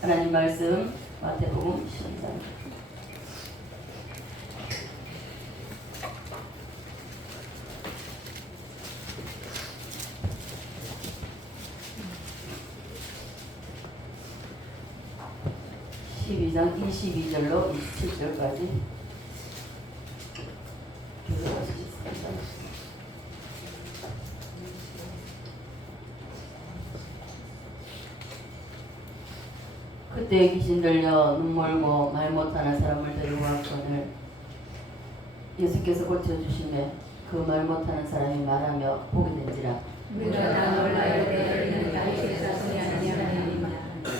하나님 말씀 마태복음 13장 12장 22절로 27절까지 교도하시겠습니다. 그때 귀신 들려 눈멀고 말 못하는 사람을 데리고 왔거늘 예수께서 고쳐주시매 그 말 못하는 사람이 말하며 보게 된지라.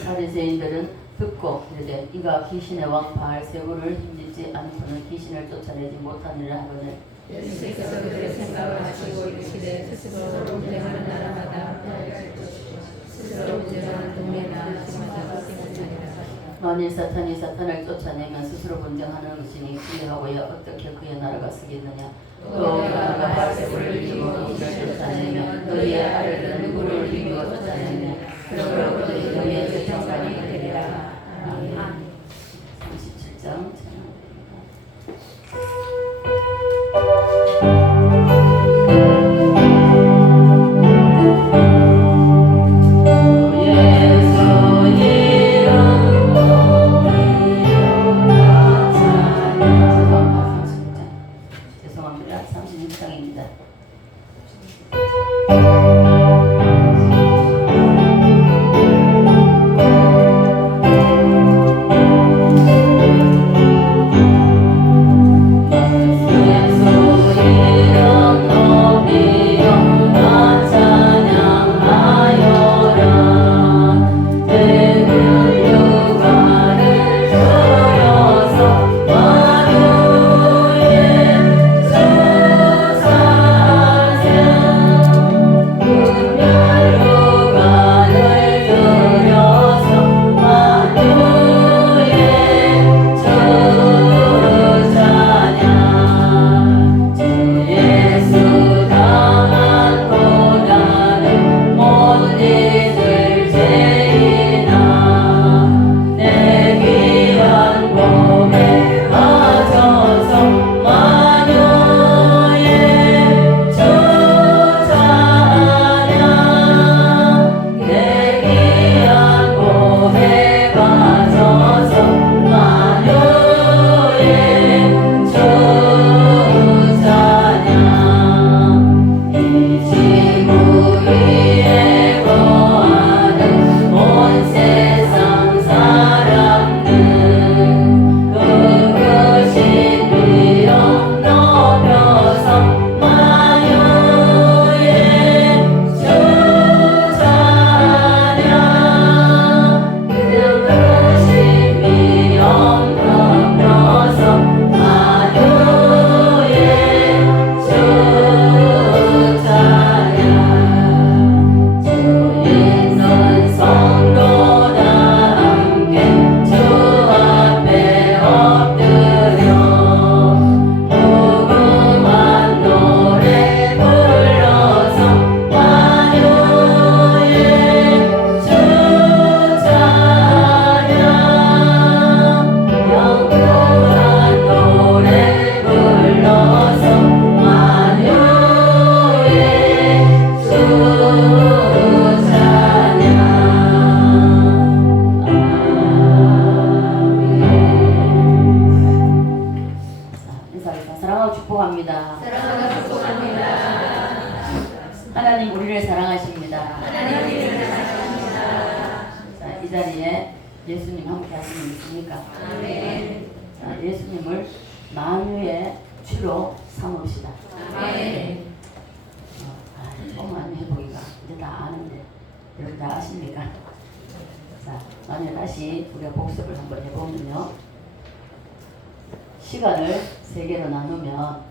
바리새인들은 듣고 이르되 이가 귀신의 왕 바알세불을 힘주지 않고는 귀신을 쫓아내지 못하느라 하거늘 예수께서 그들의 생각을 아시고 이르시되 스스로 문제하는 나라마다 스스로 문제하는 동네나 지마다 생각하니라. 만일 사탄이 사탄을 쫓아내면 스스로 분쟁하는 것이니 그리하고야 어떻게 그의 나라가 서겠느냐. 또 너가 바알세불을 이기고 귀신을 쫓아내면 너희의 아들은 누구를 이기고 쫓아내느냐. 그러므로 그들이 너희의 재판관이 되리라. 아멘. 37장 찬양드립니다. 죄송합니다. 36장입니다. 사랑하고 축복합니다. 하나님 우리를 사랑하십니다. 자, 이 자리에 예수님 함께 하시는 분 있습니까? 자, 예수님을 만유의 주로 삼읍시다. 조금만 해보기가 이제 다 아는데 여러분 다 아십니까? 자, 만약 다시 우리가 복습을 한번 해보면요, 시간을 세 개로 나누면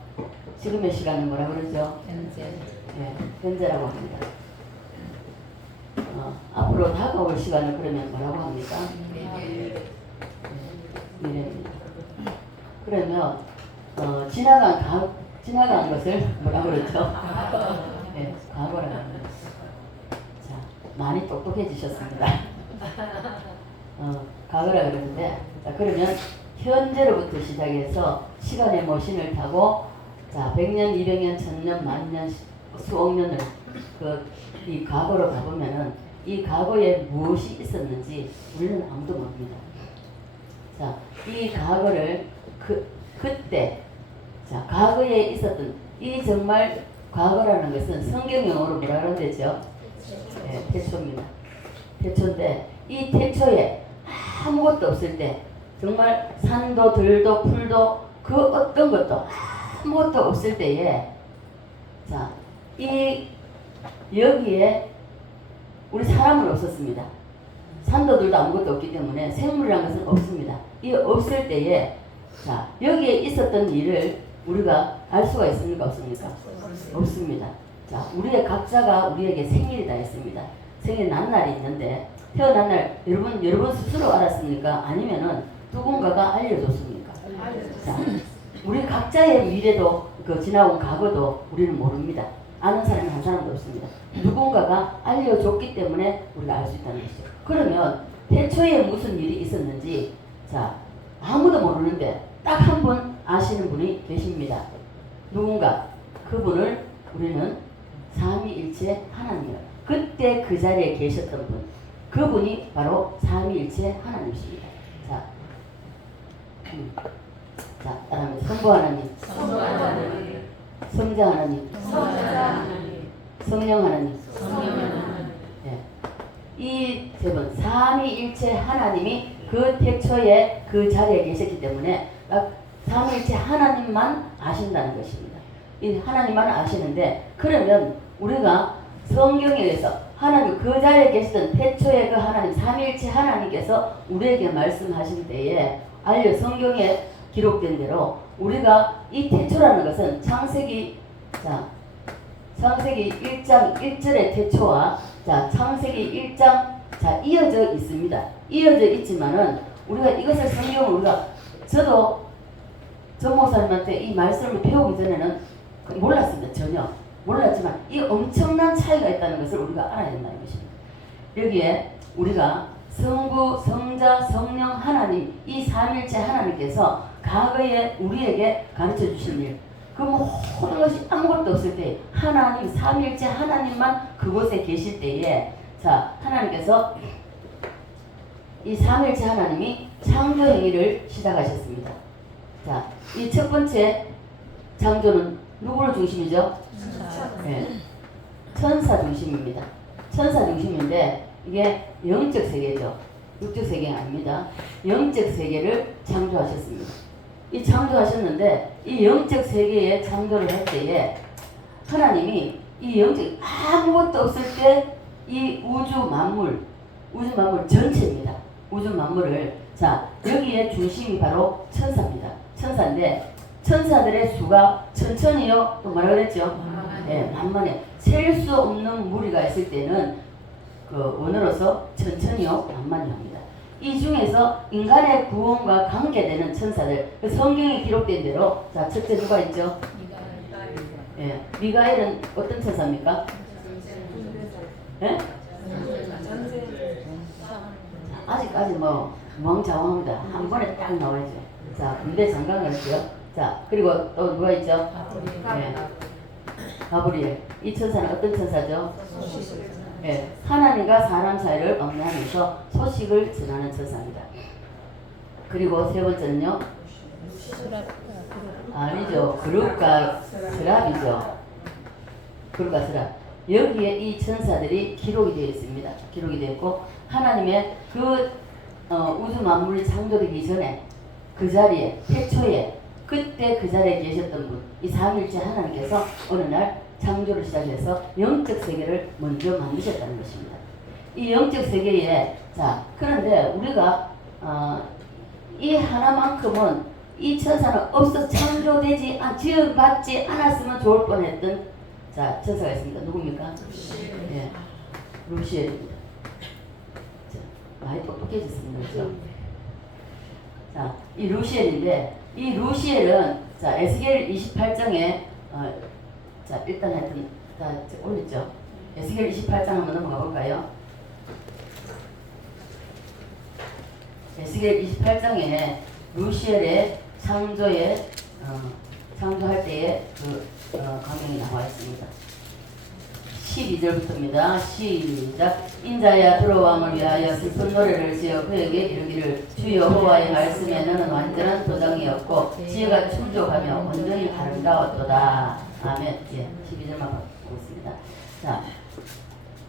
지금의 시간은 뭐라 그러죠? 현재. 네, 현재라고 합니다. 앞으로 다가올 시간을 그러면 뭐라고 합니까? 미래입니다. 그러면 지나간 것을 뭐라고 그러죠? 네, 과거라고 합니다. 자, 많이 똑똑해지셨습니다. 과거라 그러는데, 자, 그러면 현재로부터 시작해서 시간의 머신을 타고, 자, 100년, 200년, 1000년, 만년, 수억 년을 이 과거로 가보면은 이 과거에 무엇이 있었는지 우리는 아무도 모릅니다. 자, 이 과거를 그때, 자, 과거에 있었던 이 정말 과거라는 것은 성경용어로 뭐라 그러면 되죠? 네, 태초입니다. 태초인데 이 태초에 아무것도 없을 때 정말 산도 들도 풀도 그 어떤 것도 아무것도 없을 때에 자, 이 여기에 우리 사람은 없었습니다. 산도들도 아무것도 없기 때문에 생물이라는 것은 없습니다. 이 없을 때에 자, 여기에 있었던 일을 우리가 알 수가 있습니까? 없습니까? 없습니다. 자, 우리의 각자가 우리에게 생일이 다 있습니다. 생일 난날이 있는데 태어난 날 여러분 스스로 알았습니까? 아니면은 누군가가 알려줬습니까? 자, 우리 각자의 미래도 지나온 과거도 우리는 모릅니다. 아는 사람이 한 사람도 없습니다. 누군가가 알려줬기 때문에 우리가 알 수 있다는 것이죠. 그러면 태초에 무슨 일이 있었는지 자, 아무도 모르는데 딱 한 분 아시는 분이 계십니다. 누군가 그분을 우리는 삼위일체 하나님이요. 그때 그 자리에 계셨던 분, 그분이 바로 삼위일체 하나님이십니다. 자, 자, 따라하면 성부 하나님, 성자 하나님, 성령 하나님. 네. 이 세 분, 삼위일체 하나님이 그 태초에 그 자리에 계셨기 때문에 삼위일체 하나님만 아신다는 것입니다. 이 하나님만 아시는데 그러면 우리가 성경에 의해서 하나님 그 자리에 계시던 태초의 그 하나님 삼위일체 하나님께서 우리에게 말씀하신 때에 성경에 기록된 대로 우리가 이 태초라는 것은 창세기 1장 1절의 태초와 창세기 1장 이어져 있습니다. 이어져 있지만은 우리가 이것을 성경을 저도 전 목사님한테 이 말씀을 배우기 전에는 몰랐습니다. 전혀 몰랐지만 이 엄청난 차이가 있다는 것을 우리가 알아야 된다는 것입니다. 여기에 우리가 성부, 성자, 성령 하나님 이 삼일체 하나님께서 과거에 우리에게 가르쳐 주신 일, 그 모든 것이 아무것도 없을 때 하나님 삼일체 하나님만 그곳에 계실 때에 하나님께서 이 삼일체 하나님이 창조 행위를 시작하셨습니다. 이 첫 번째 창조는 누구를 중심이죠? 네. 천사 중심입니다. 천사 중심인데 이게 영적 세계죠. 육적 세계가 아닙니다. 영적 세계를 창조하셨습니다. 이 창조하셨는데 이 영적 세계에 창조를 할 때에 하나님이 이 영적 아무것도 없을 때 이 우주 만물 전체입니다. 우주 만물을 여기에 중심이 바로 천사입니다. 천사인데 천사들의 수가 천천히요 또 뭐라 그랬죠? 네, 만만해. 셀 수 없는 무리가 있을 때는 그 원어로서 천천히요 만만히 합니다. 이 중에서 인간의 구원과 관계되는 천사들, 성경에 기록된 대로 첫째 누가 있죠? 예, 미가엘은 어떤 천사입니까? 예? 아직까지 멍장합니다. 한 번에 딱 나와야죠. 군대 장관 갔죠. 그리고 또 누가 있죠? 예, 가브리엘. 이 천사는 어떤 천사죠? 예, 하나님과 사람 사이를 언급하면서 소식을 전하는 천사입니다. 그리고 세 번째는요? 아니죠. 그룹과 스랍이죠. 그룹과 스랍. 여기에 이 천사들이 기록이 되어 있습니다. 기록이 되어 있고 하나님의 우주 만물이 창조되기 전에 그 자리에 태초에 그때 그 자리에 계셨던 분, 이 삼일체 하나님께서 어느 날 창조를 시작해서 영적 세계를 먼저 만드셨다는 것입니다. 이 영적 세계에 그런데 우리가 이 하나만큼은 이 천사는 창조되지 지어받지 않았으면 좋을 뻔했던 천사가 있습니다. 누굽니까? 예, 루시엘입니다. 많이 똑똑해졌습니다. 그렇죠? 이 루시엘인데 이 루시엘은 에스겔 28장에 일단 하여튼 올렸죠. 에스겔 28장 한번 넘어가 볼까요? 에스겔 28장에 루시엘의 창조할 때의 강령이 나와 있습니다. 12절부터입니다. 시작. 인자야 두로 왕을 위하여 슬픈 노래를 지어 그에게 이르기를 주 여호와의 말씀에 너는 완전한 도장이었고 지혜가 충족하며 온전히 아름다웠도다. 아멘. 예, 12절만 보겠습니다. 자,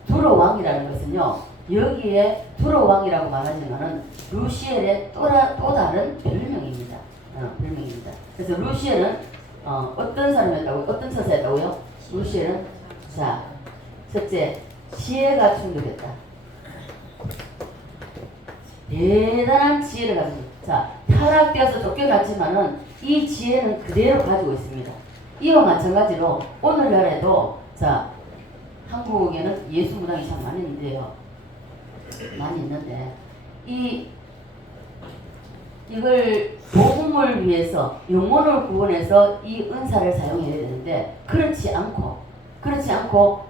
두로 왕이라는 것은요, 여기에 두로 왕이라고 말하지만은 루시엘의 또 다른 별명입니다. 별명입니다. 그래서 루시엘은 어떤 사람이었다고, 어떤 처사였다고요? 루시엘은 자, 첫째, 지혜가 충족했다. 대단한 지혜를 가지고, 자, 타락되어서 쫓겨났지만은 이 지혜는 그대로 가지고 있습니다. 이와 마찬가지로 오늘날에도 자, 한국에는 예수 무당이 참 많이 있는데요. 많이 있는데 이걸 복음을 위해서 영혼을 구원해서 이 은사를 사용해야 되는데 그렇지 않고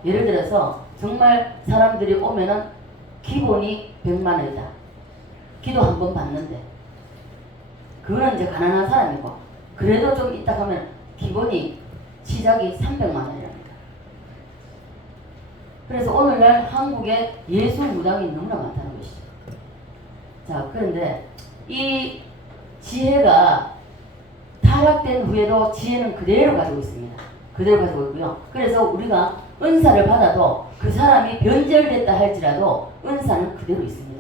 예를 들어서 정말 사람들이 오면은 기본이 100만 원이다. 기도 한 번 받는데 그거는 이제 가난한 사람이고 그래도 좀 있다 하면 기본이 시작이 300만 원이랍니다. 그래서 오늘날 한국에 예수 무당이 너무나 많다는 것이죠. 자, 그런데 이 지혜가 타락된 후에도 지혜는 그대로 가지고 있습니다. 그대로 가지고 있고요. 그래서 우리가 은사를 받아도 그 사람이 변절됐다 할지라도 은사는 그대로 있습니다.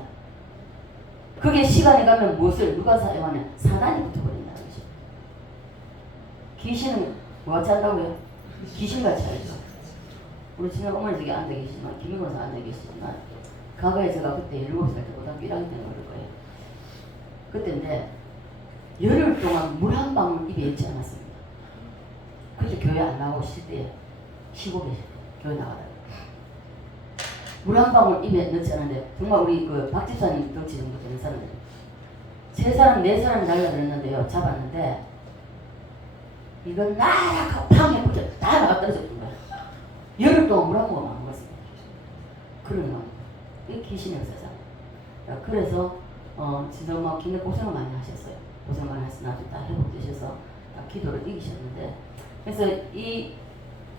그게 시간이 가면 무엇을 누가 사용하냐? 사단이 붙어버린다는 것이죠. 귀신은 뭐같이 한다고요? 귀신같이 알죠. 우리 친정 어머니 저기 앉아 계시지만 김희곤 사 앉아 계시지만 과거에 제가 그때 7살 때 고등학교 1학년 때 그럴 거예요. 그때인데 열흘 동안 물 한 방울 입에 넣지 않았습니다. 그때 교회 안 나오고 시대에 쉬고 계실 때 교회 나가다가 물 한 방울 입에 넣지 않았는데 정말 우리 그 박 집사님 덩치 정도 되는 사람들 3사람 4사람이 날라들었는데요. 잡았는데 이건 나락하고 팡 해보죠. 다 나가 떨어졌던 거예요. 열흘 동안 물 한 모금 안 먹었습니다. 그러면 이 귀신의 역사잖아요. 그래서 진짜 막 굉장히 고생을 많이 하셨어요. 고생 많이 하셔서 나도 다 회복되셔서 다 기도를 이기셨는데 그래서 이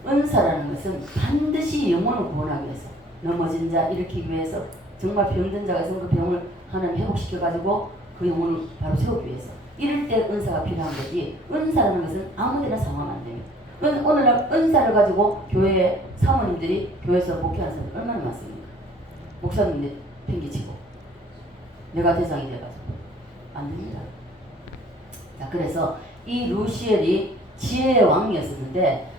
은사라는 것은 반드시 영혼을 구원하기 위해서 넘어진 자 일으키기 위해서 정말 병든 자가 있으면 그 병을 하나님 회복시켜가지고 그 영혼을 바로 세우기 위해서 이럴 때 은사가 필요한 거지 은사라는 것은 아무데나 사용하면 안 됩니다. 오늘날 은사를 가지고 교회 사모님들이 교회에서 목회하는 사람이 얼마나 많습니까? 목사님들 팽개치고 내가 대상이 돼가지고 안 됩니다. 자, 그래서 이 루시엘이 지혜의 왕이었었는데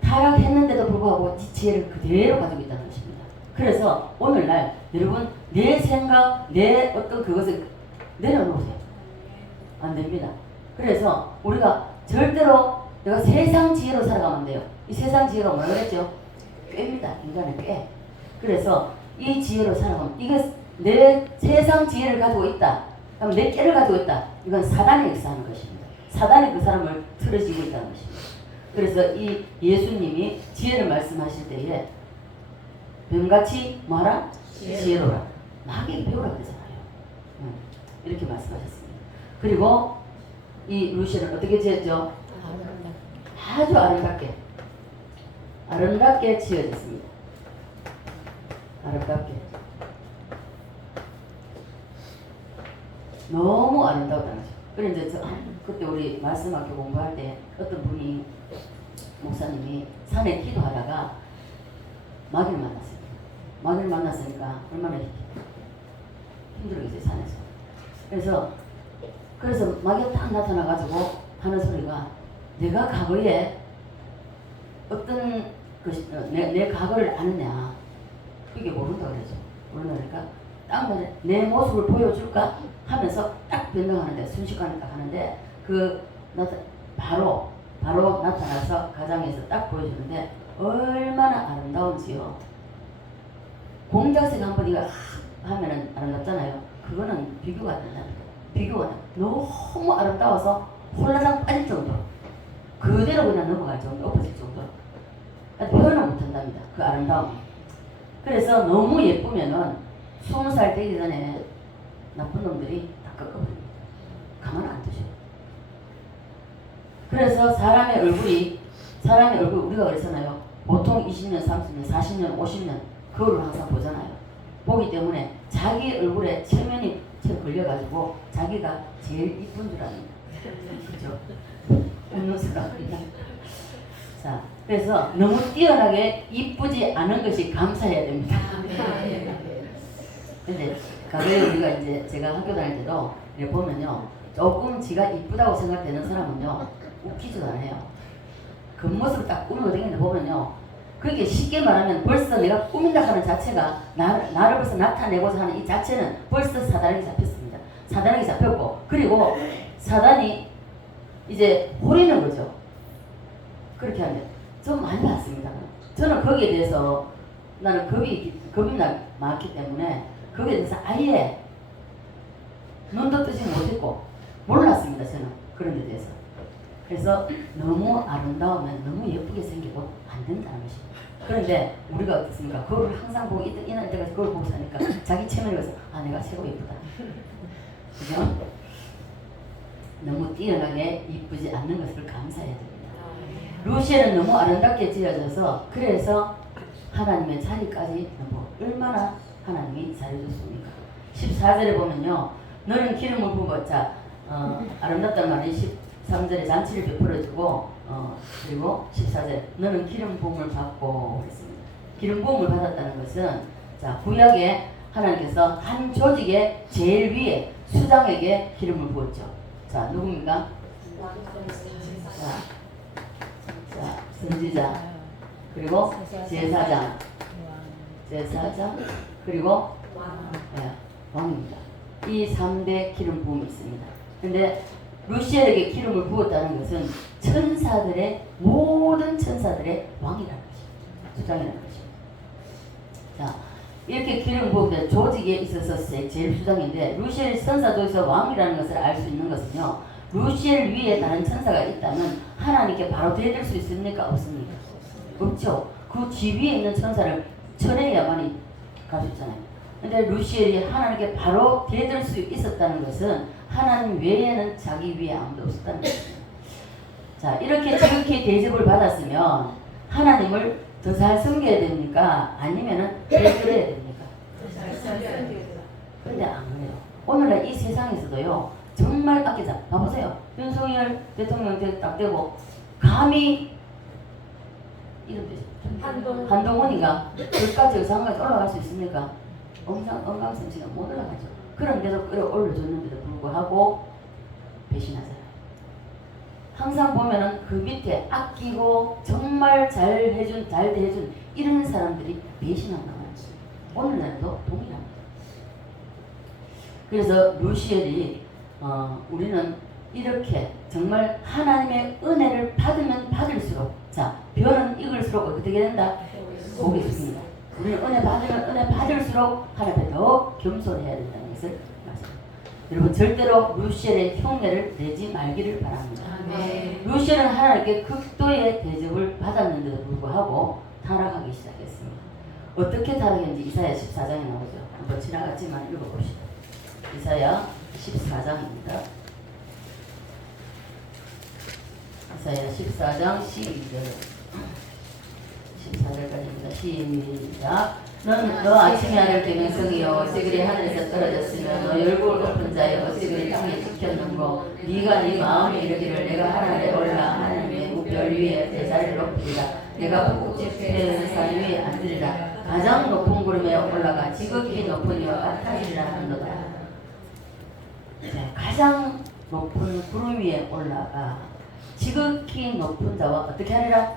타락했는데도 불구하고 지혜를 그대로 가지고 있다는 것입니다. 그래서 오늘날 여러분 내 생각, 내 어떤 그것을 내려놓으세요. 안 됩니다. 그래서 우리가 절대로 내가 세상 지혜로 살아가면 안 돼요. 이 세상 지혜가 뭐라 그랬죠? 꾀입니다. 인간의 꾀. 그래서 이 지혜로 살아가면 이게 내 세상 지혜를 가지고 있다. 그럼 내 꾀를 가지고 있다. 이건 사단이 역사하는 것입니다. 사단이 그 사람을 틀어지고 있다는 것입니다. 그래서 이 예수님이 지혜를 말씀하실 때에 뱀같이 뭐하라? 지혜로라. 마귀에게 배우라 그러잖아요. 이렇게 말씀하셨습니다. 그리고 이 루시엘은 어떻게 지었죠? 아주 아름답게 지어졌습니다. 아름답게. 너무 아름다웠다는 거죠. 그래서 그때 우리 말씀학교 공부할 때 어떤 분이 목사님이 산에 기도하다가 마귀를 만났습니다. 마귀를 만났으니까 얼마나 힘들었겠어요, 산에서. 그래서 마귀가 딱 나타나가지고 하는 소리가 내가 과거에 어떤 것이 내 과거를 아느냐 그게 모른다 그러죠. 모른다니까 딱 말해 내 모습을 보여줄까 하면서 딱 변명하는데 순식간에 딱 하는데 바로 나타나서 가장에서 딱 보여주는데 얼마나 아름다운지요. 공작색 한번 이거 하면은 아름답잖아요. 그거는 비교가 안 된답니다. 비교가 너무 아름다워서 홀라당 빠질 정도로 그대로 그냥 넘어갈 정도, 엎어질 정도로 표현을 못한답니다. 그 아름다움. 그래서 너무 예쁘면은 20살 되기 전에 나쁜 놈들이 다 꺾어버립니다. 가만 안 두죠. 그래서 사람의 얼굴 우리가 그랬잖아요. 보통 20년, 30년, 40년, 50년 그거를 항상 보잖아요. 보기 때문에 자기 얼굴에 체면이 걸려가지고 자기가 제일 이쁜 줄 압니다. 그죠? 웃는 사람이야. 자, 그래서 너무 뛰어나게 이쁘지 않은 것이 감사해야 됩니다. 근데 가끔에 우리가 이제 제가 학교 다닐 때도 이렇게 보면요, 조금 지가 이쁘다고 생각되는 사람은요 웃기지도 않아요. 겉모습을 딱 꾸미고 다니는 보면요, 그렇게 쉽게 말하면 벌써 내가 꾸민다 하는 자체가 나를 벌써 나타내고자 하는 이 자체는 벌써 사단에게 잡혔습니다. 사단에게 잡혔고, 그리고 사단이 이제 호리는 거죠. 그렇게 하는데 좀 많이 봤습니다. 저는 거기에 대해서 나는 겁이 많기 때문에 거기에 대해서 아예 눈도 뜨지 못했고 몰랐습니다. 저는 그런 데 대해서. 그래서 너무 아름다우면 너무 예쁘게 생기고 안 된다는 것입니다. 그런데 우리가 어떻습니까? 그걸 항상 보고 이날 때까지 그걸 보고 사니까 자기 체면에 가서 내가 최고 예쁘다. 그죠? 너무 뛰어나게 이쁘지 않는 것을 감사해야 됩니다. 루시엘은 너무 아름답게 지어져서 그래서 하나님의 자리까지 얼마나 하나님이 잘해줬습니까? 14절에 보면요, 너는 기름을 부어. 자, 아름답단 말이 13절에 잔치를 베풀어주고 그리고 14절 너는 기름 부음을 받고 그랬습니다. 기름 부음을 받았다는 것은, 자, 구약에 하나님께서 한 조직의 제일 위에 수장에게 기름을 부었죠. 자, 누굽니까? 자, 선지자, 그리고 제사장, 그리고 왕입니다. 이 3대 기름 부음이 있습니다. 근데 루시엘에게 기름을 부었다는 것은 모든 천사들의 왕이라는 것입니다. 수장이라는 것입니다. 자, 이렇게 기름 부으면 조직에 있어서 제일 수장인데, 루시엘 천사조에서 왕이라는 것을 알 수 있는 것은요, 루시엘 위에 다른 천사가 있다면 하나님께 바로 대들 수 있습니까? 없습니까? 없죠. 그 지 위에 있는 천사를 쳐내야만이 갈 수 있잖아요. 근데 루시엘이 하나님께 바로 대들 수 있었다는 것은 하나님 외에는 자기 위에 아무도 없었다는 것입니다. 자, 이렇게 지극히 대접을 받았으면 하나님을 더 잘 섬겨야 됩니까? 아니면은 대들어야 됩니까? 근데 안 그래요. 오늘날 이 세상에서도요, 정말 아끼자. 봐보세요. 윤석열 대통령 딱 되고 감히 이름 한동훈이가 그까지 의상까지 올라갈 수 있습니까? 엉강성씨가 못 올라가죠. 그런데도 끌어올려줬는데도 불구하고 배신하잖아요. 항상 보면은 그 밑에 아끼고 정말 잘 대해준 이런 사람들이 배신한다는 거죠. 오늘날도 동일합니다. 그래서 루시엘이 우리는 이렇게 정말 하나님의 은혜를 받으면 받을수록, 자, 벼는 익을수록 어떻게 된다? 복이 있습니다. 우리는 은혜 받으면 은혜 받을수록 하나님께 더 겸손해야 된다는 것을 말씀합니다. 여러분, 절대로 루시엘의 흉내를 내지 말기를 바랍니다. 루시엘은 하나님께 극도의 대접을 받았는데도 불구하고 타락하기 시작했습니다. 어떻게 타락했는지 이사야 14장에 나오죠. 한번 지나갔지만 읽어봅시다. 이사야 14장입니다. 이사야 14장 12절 14절까지입니다. 시작. 너 아침에 하늘 계명성이여 어찌 하늘에서 떨어졌으며 너 열골 높은 자여 어찌 땅에 지켰는고 네가 네 마음에 이르기를 내가 하늘에 올라 하나님의 무별 위에 내 자리를 높이리라. 내가 북극지폐의 산 위에 앉으리라. 가장 높은 구름에 올라가 지극히 높은 이와 같으리라 한도다. 가장 높은 구름 위에 올라가 지극히 높은 자와 어떻게 하리라?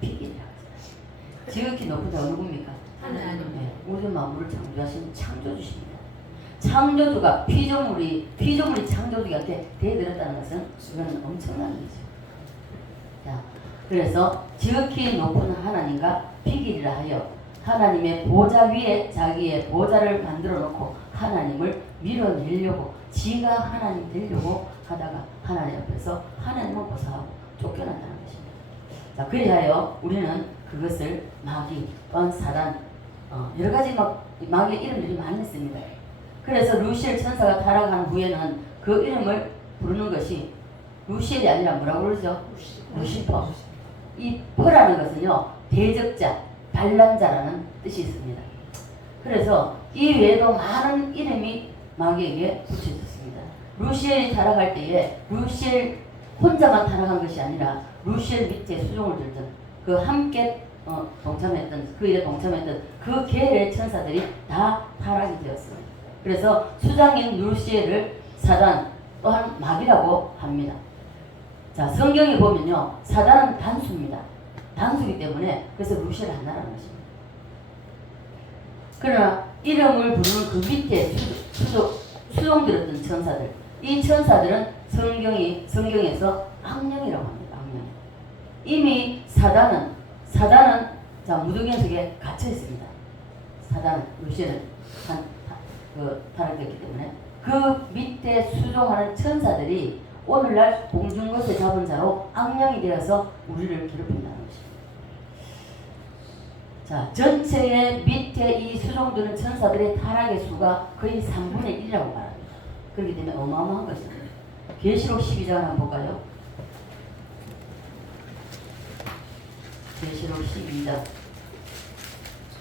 비기리라. 지극히 높은 자가 누굽니까? 하나님. 네, 모든 만물을 창조하신 창조주십니다. 창조주가 피조물이 창조주한테 대들었다는 것은 이건 엄청난 일이죠. 자, 그래서 지극히 높은 하나님과 비기리라 하여 하나님의 보좌 위에 자기의 보좌를 만들어 놓고 하나님을 밀어내려고 지가 하나님 되려고 하다가 하나님 앞에서 하나님을 벗어나고 쫓겨난다는 것입니다. 자, 그리하여 우리는 그것을 마귀 또한 사단 여러 가지 마귀의 이름들이 많이 있습니다. 그래서 루시엘 천사가 타락한 후에는 그 이름을 부르는 것이 루시엘이 아니라 뭐라고 그러죠? 루시퍼. 이 퍼라는 것은요, 대적자, 반란자라는 뜻이 있습니다. 그래서 이 외에도 많은 이름이 마귀에게 붙여졌습니다. 루시엘이 타락할 때에 루시엘 혼자만 타락한 것이 아니라 루시엘 밑에 수종을 들던 그 함께 동참했던 그 일에 동참했던 그 계열의 천사들이 다 타락이 되었습니다. 그래서 수장인 루시엘을 사단 또한 마귀라고 합니다. 자, 성경에 보면요, 사단은 단수입니다. 단수이기 때문에 그래서 루시엘 하나라는 것입니다. 그러나 이름을 부르는 그 밑에 수종들었던 천사들, 이 천사들은 성경에서 악령이라고 합니다. 악령. 이미 사단은 자, 무덤 속에 갇혀 있습니다. 사단 루시엘은 타락했기 때문에 그 밑에 수종하는 천사들이 오늘날 공중것에 잡은 자로 악령이 되어서 우리를 괴롭힌다는 것입니다. 자, 전체의 밑에 이 수종들은 천사들의 타락의 수가 거의 3분의 1이라고 말합니다. 그렇기 때문에 어마어마한 것입니다. 계시록 12장을 한번 볼까요? 계시록 12장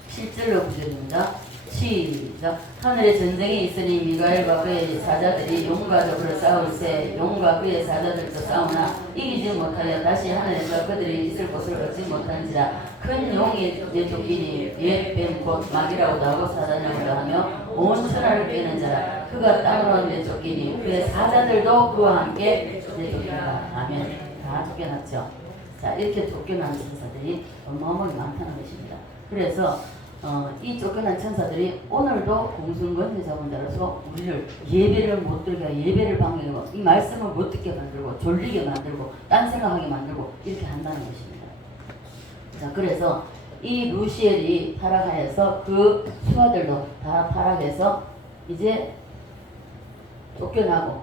7절로 9절입니다. 시작. 하늘에 전쟁이 있으니 미가엘과 그의 사자들이 용과 더불어 싸울세 용과 그의 사자들도 싸우나 이기지 못하여 다시 하늘에서 그들이 있을 곳을 얻지 못한지라. 큰 용이 내쫓기니 옛 뱀 곧 마귀라고도 하고 사단이라고도 하며 온 천하를 꿰는 자라. 그가 땅으로 내쫓기니 그의 사자들도 그와 함께 내쫓긴다. 아멘. 다 쫓겨났죠. 자, 이렇게 쫓겨난 천사들이 어마어마하게 많다는 것입니다. 그래서 이 쫓겨난 천사들이 오늘도 공중권세 잡은 자로서 우리를 예배를 못 들게 하고 예배를 방해하고 이 말씀을 못 듣게 만들고 졸리게 만들고 딴 생각하게 만들고 이렇게 한다는 것입니다. 자, 그래서 이 루시엘이 타락하여서 그 수하들도 다 타락해서 이제 쫓겨나고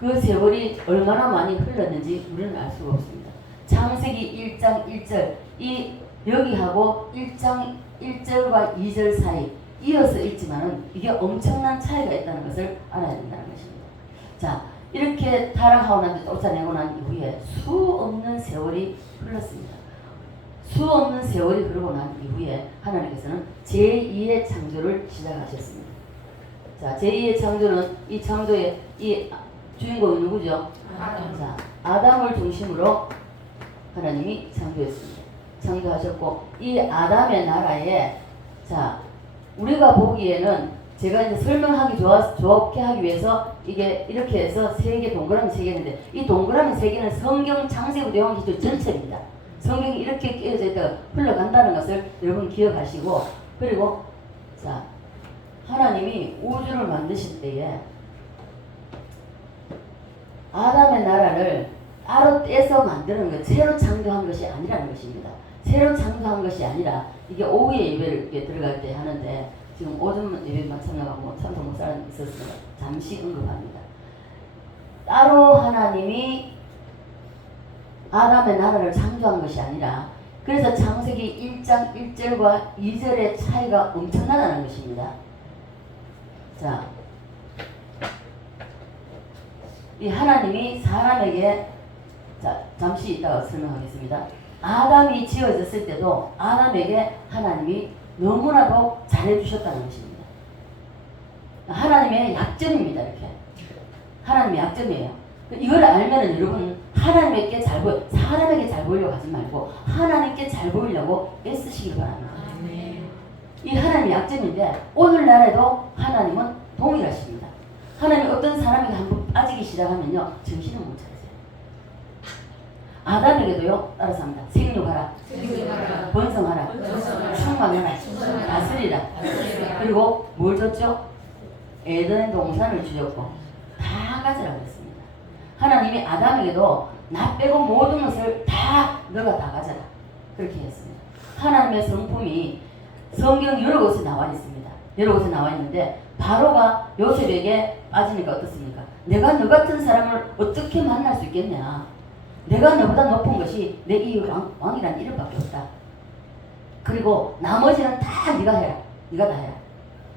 그 세월이 얼마나 많이 흘렀는지 우리는 알 수가 없습니다. 창세기 1장 1절 여기하고 1장 1절과 2절 사이 이어서 있지만은 이게 엄청난 차이가 있다는 것을 알아야 된다는 것입니다. 자, 이렇게 타락하고 난 뒤 쫓아내고 난 이후에 수 없는 세월이 흘렀습니다. 수 없는 세월이 흐르고 난 이후에 하나님께서는 제2의 창조를 시작하셨습니다. 자, 제2의 창조는 이 창조의 이 주인공이 누구죠? 자, 아담을 중심으로 하나님이 창조했습니다. 창조하셨고 이 아담의 나라에 자, 우리가 보기에는 제가 이제 설명하기 좋게 하기 위해서 이게 이렇게 해서 세 개 동그라미 세 개인데 이 동그라미 세 개는 성경 창세부터 요한계시록 전체입니다. 성경이 이렇게 끼어져 있다가 흘러간다는 것을 여러분 기억하시고 그리고 자, 하나님이 우주를 만드실 때에 아담의 나라를 따로 떼서 만드는 것, 새로 창조한 것이 아니라는 것입니다. 새로 창조한 것이 아니라 이게 오후에 예배를 들어갈 때 하는데 지금 오전 예배만 참여하고 참석 목사는 있었으니까 잠시 언급합니다. 따로 하나님이 아담의 나라를 창조한 것이 아니라 그래서 창세기 1장 1절과 2절의 차이가 엄청나다는 것입니다. 자, 이 하나님이 사람에게 자, 잠시 이따가 설명하겠습니다. 아담이 지어졌을 때도 아담에게 하나님이 너무나도 잘해주셨다는 것입니다. 하나님의 약점입니다. 이렇게 하나님의 약점이에요. 이걸 알면은 여러분 하나님께 잘 보여 사람에게 잘 보이려고 하지 말고 하나님께 잘 보이려고 애쓰시길 바랍니다. 이 하나님의 약점인데 오늘날에도 하나님은 동일하십니다. 하나님이 어떤 사람에게 한번 빠지기 시작하면요 정신을 못 차리세요. 아담에게도요 따라서 합니다. 생육하라, 번성하라, 충만하라, 다스리라. 그리고 뭘 줬죠? 에덴 동산을 주셨고 다 가지라고 했습니다. 하나님이 아담에게도 나 빼고 모든 것을 다 너가 다 가져라 그렇게 했습니다. 하나님의 성품이 성경 여러 곳에 나와 있습니다. 여러 곳에 나와 있는데 바로가 요셉에게 빠지니까 어떻습니까? 내가 너 같은 사람을 어떻게 만날 수 있겠냐? 내가 너보다 높은 것이 내 이 왕이란 이름밖에 없다. 그리고 나머지는 다 네가 해라. 네가 나야.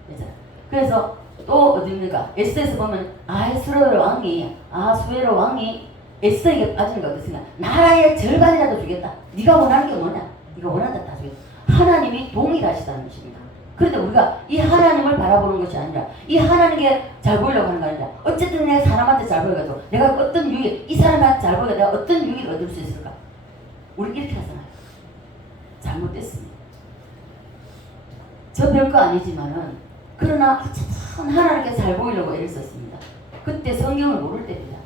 그렇잖아. 그래서 또 어디입니까? 에스더에서 보면 아수에로 왕이 에스더에게 빠지니까 어떻습니까? 나라의 절반이라도 주겠다. 네가 원하는 게 뭐냐? 네가 원한다 다 주겠다. 하나님이 동일하시다는 것입니다. 그런데 우리가 이 하나님을 바라보는 것이 아니라 이 하나님께 잘 보이려고 하는 거 아니라 어쨌든 내가 사람한테 잘 보여가지고 내가 어떤 유익, 이 사람한테 잘 보여가 내가 어떤 유익을 얻을 수 있을까? 우리 이렇게 하잖아요. 잘못됐습니다. 저 별거 아니지만은 그러나 어쨌든 하나님께 잘 보이려고 애를 썼습니다. 그때 성경을 모를 때입니다.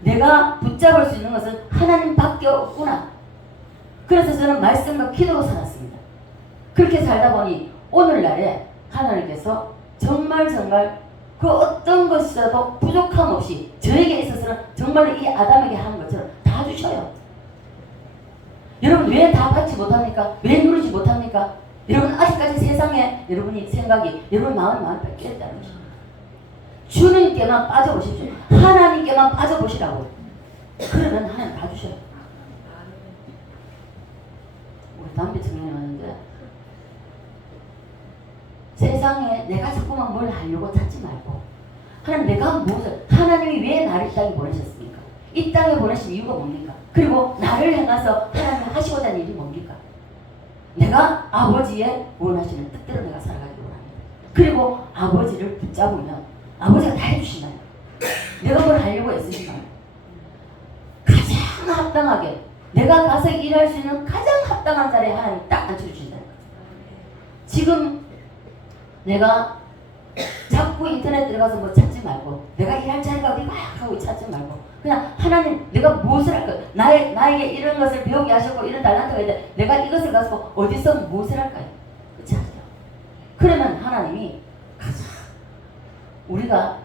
내가 붙잡을 수 있는 것은 하나님밖에 없구나. 그래서 저는 말씀과 기도로 살았습니다. 그렇게 살다 보니 오늘날에 하나님께서 정말 그 어떤 것이라도 부족함 없이 저에게 있어서는 정말 이 아담에게 한 것처럼 다 주셔요. 여러분 왜 다 받지 못합니까? 왜 누리지 못합니까? 여러분 아직까지 세상에 여러분이 생각이 여러분 마음이 뺏겼다는 것입니다. 주님께만 빠져보십시오. 하나님께만 빠져보시라고. 그러면 하나님 다 주셔요. 우리 담배 청년이 왔는데 세상에 내가 자꾸만 뭘 하려고 찾지 말고 하나님 내가 무엇을 하나님이 왜 나를 이 땅에 보내셨습니까? 이 땅에 보내신 이유가 뭡니까? 그리고 나를 향해서 하나님이 하시고자 하는 일이 뭡니까? 내가 아버지의 원하시는 뜻대로 내가 살아가기로 합니다. 그리고 아버지를 붙잡으면 아버지가 다 해주시나요? 내가 뭘 하려고 애쓰시나요? 가장 합당하게 내가 가서 일할 수 있는 가장 합당한 자리에 하나님 딱 앉혀주신다는 거죠. 지금 내가 자꾸 인터넷 들어가서 뭐 찾지 말고 내가 일할 자리가 어디가 하고 찾지 말고 그냥 하나님 내가 무엇을 할까? 나에게 이런 것을 배우게 하셨고 이런 달란트가 있는데 내가 이것을 가지고 어디서 무엇을 할까요? 그렇지 않아요. 그러면 하나님이 가장 우리가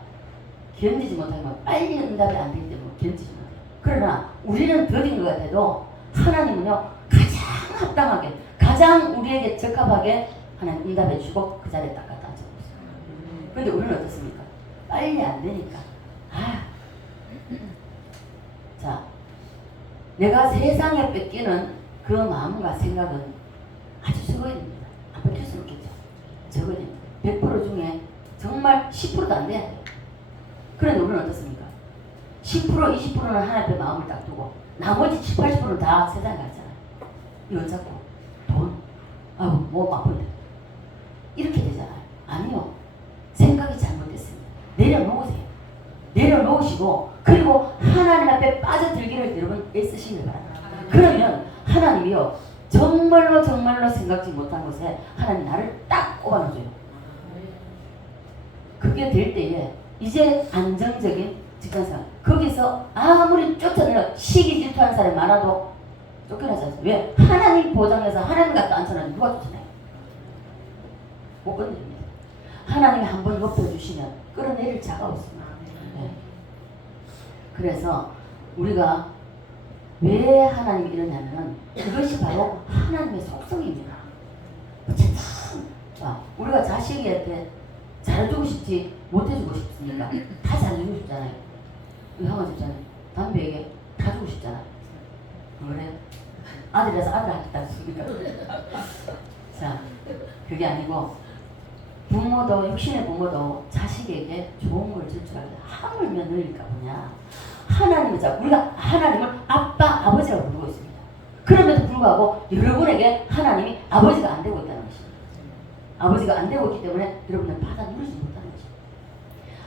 견디지 못하면 빨리 응답이 안 되기 때문에 견디지 못해요. 그러나 우리는 더딘 것 같아도 하나님은요 가장 합당하게 가장 우리에게 적합하게 하나님 응답해 주고 그 자리에 딱 갖다 앉혀보세요. 그런데 우리는 어떻습니까? 빨리 안 되니까 자, 내가 세상에 뺏기는 그 마음과 생각은 아주 적어야 됩니다. 안 뺏길 수 없겠죠. 적어야 됩니다. 100% 중에 정말 10%도 안 돼야 돼요. 그런데 우리는 어떻습니까? 10% 20%는 하나님 앞에 마음을 딱 두고 나머지 70, 80%는 다 세상에 가잖아요. 이거 자꾸 돈, 뭐 바쁜데 이렇게 되잖아요. 아니요. 생각이 잘못됐습니다. 내려놓으세요. 내려놓으시고 그리고 하나님 앞에 빠져들기를 여러분 애쓰시길 바랍니다. 그러면 하나님이요 정말로 생각지 못한 곳에 하나님 나를 딱 꼽아넣어줘요. 그게 될 때에 이제 안정적인 직장생활 거기서 아무리 쫓아내려 시기 질투하는 사람이 많아도 쫓겨나지 않습니다. 왜? 하나님 보장해서 하나님 갖다 앉혀놔도 누가 쫓아내요? 못 건드립니다. 하나님이 한번 높여주시면 끌어내릴 자가 없습니다. 네. 그래서 우리가 왜 하나님이 이러냐면 그것이 바로 하나님의 속성입니다. 자, 우리가 자식한테 잘해주고 싶지 못해주고 싶습니까? 다 잘해주고 싶잖아요. 형아 줬잖아요. 담배에게 다 주고 싶잖아요. 그래? 아들이라서 아들한테 다 줍니까? 자, 그게 아니고 부모도 육신의 부모도 자식에게 좋은 걸 줄 줄 알아요. 하물며 너희가 뭐냐? 하나님을 자 우리가 하나님을 아빠, 아버지라고 부르고 있습니다. 그럼에도 불구하고 여러분에게 하나님이 아버지가 안 되고 있다는 것입니다. 아버지가 안 되고 있기 때문에 여러분은 받아 누리지 못하는 것입니다.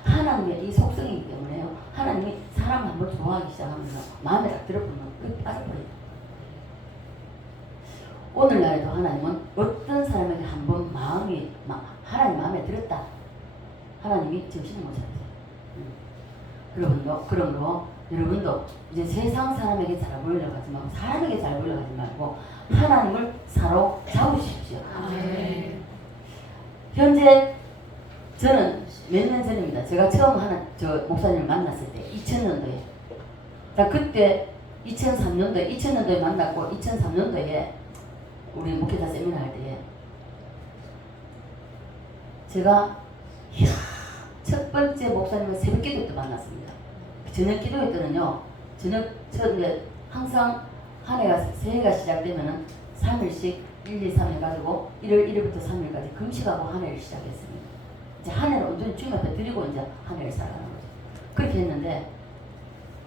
하나님의 이 속성이기 때문에요. 하나님이 사람 한번 좋아하기 시작하면서 마음에 딱 들어보면 그게 빠져버려요. 오늘날에도 하나님은 어떤 사람에게 한번 마음이 하나님 마음에 들었다. 하나님이 정신을 못 차리세요. 그러므로 여러분도 이제 세상 사람에게 잘 보이려고 하지 말고 사람에게 잘 보이려고 하지 말고 하나님을 사로잡으십시오. 아멘. 현재 저는 몇 년 전입니다. 제가 처음 저 목사님을 만났을 때 2000년도에 자 그때 2000년도에 만났고 2003년도에 우리 목회자 세미나 할 때에 제가 첫 번째 목사님을 새벽 기도 때 만났습니다. 저녁 기도회 때는요, 저녁 항상 한 해가 새해가 시작되면은 3일씩 1, 2, 3 해가지고 1월 1일부터 3일까지 금식하고 한 해를 시작했습니다. 이제 한 해를 온전히 주님 앞에 드리고 이제 한 해를 살아가는 거죠. 그렇게 했는데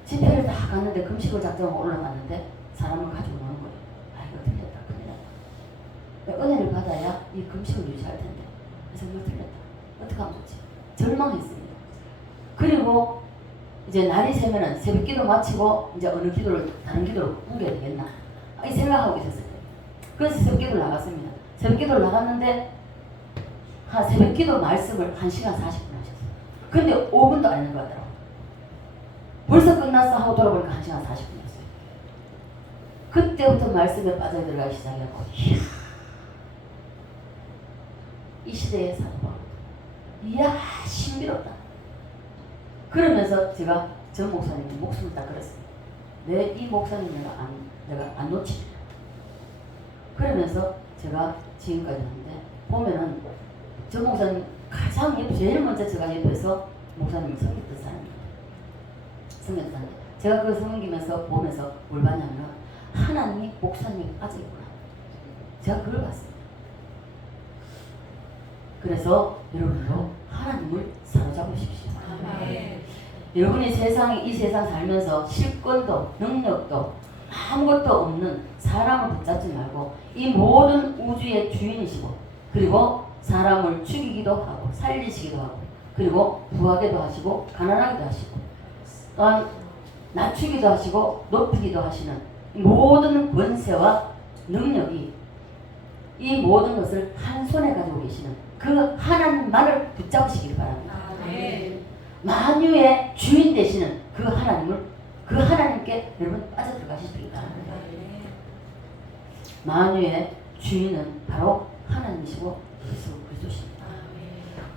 집회를 다 갔는데 금식을 작정하고 올라갔는데 사람을 가지고 노는 거예요. 아 이거 틀렸다 큰일 났다. 은혜를 받아야 이 금식을 유지할 텐데 그래서 이거 틀렸다. 어떻게 하면 좋지? 절망했습니다. 그리고 이제 날이 새면은 새벽 기도 마치고 이제 어느 기도를 다른 기도로 옮겨야 되겠나 이 생각하고 있었을 거예요. 그래서 새벽 기도를 나갔습니다. 새벽 기도를 나갔는데 한 새벽 기도 말씀을 1시간 40분 하셨어요. 근데 5분도 안 했는 것 같더라고요. 벌써 끝났어 하고 돌아보니까 1시간 40분이었어요. 그때부터 말씀에 빠져들어가기 시작했고 이야 이 시대의 사도 바울 이야 신비롭다. 그러면서 제가 전 목사님이 목숨을 딱 걸었습니다. 이 목사님 내가 안 놓치리라. 그러면서 제가 지금까지 하는데 보면은 전 목사님 가장 제일 먼저 제가 옆에서 목사님을 섬겼던 사람입니다. 섬겼던 제가 그 섬기면서 보면서 뭘 봤냐면 하나님이 목사님에 빠져있구나. 제가 그걸 봤습니다. 그래서 여러분도 하나님을 사로잡으십시오. 여러분이 이 세상 살면서 실권도 능력도 아무것도 없는 사람을 붙잡지 말고 이 모든 우주의 주인이시고 그리고 사람을 죽이기도 하고 살리시기도 하고 그리고 부하게도 하시고 가난하게도 하시고 또한 낮추기도 하시고 높이기도 하시는 모든 권세와 능력이 이 모든 것을 한 손에 가지고 계시는 그 하나님만을 붙잡으시길 바랍니다. 만유의 주인 되시는 그 하나님께 여러분 빠져들어가시기 바랍니다. 만유의 주인은 바로 하나님이시고 예수 그리스도십니다.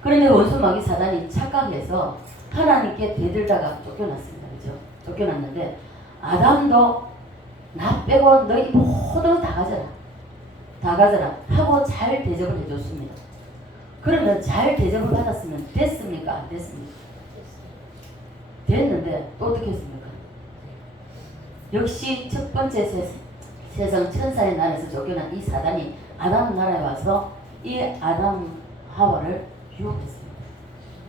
그런데 원수 마귀 사단이 착각해서 하나님께 대들다가 쫓겨났습니다. 그죠? 쫓겨났는데 아담도 나 빼고 너희 모두 다 가져라 하고 잘 대접을 해줬습니다. 그러면 잘 대접을 받았으면 됐습니까? 안 됐습니까? 됐는데 또 어떻게 했습니까? 역시 첫 번째 세상 천사의 나라에서 쫓겨난 이 사단이 아담 나라에 와서 이 아담 하와를 유혹했습니다.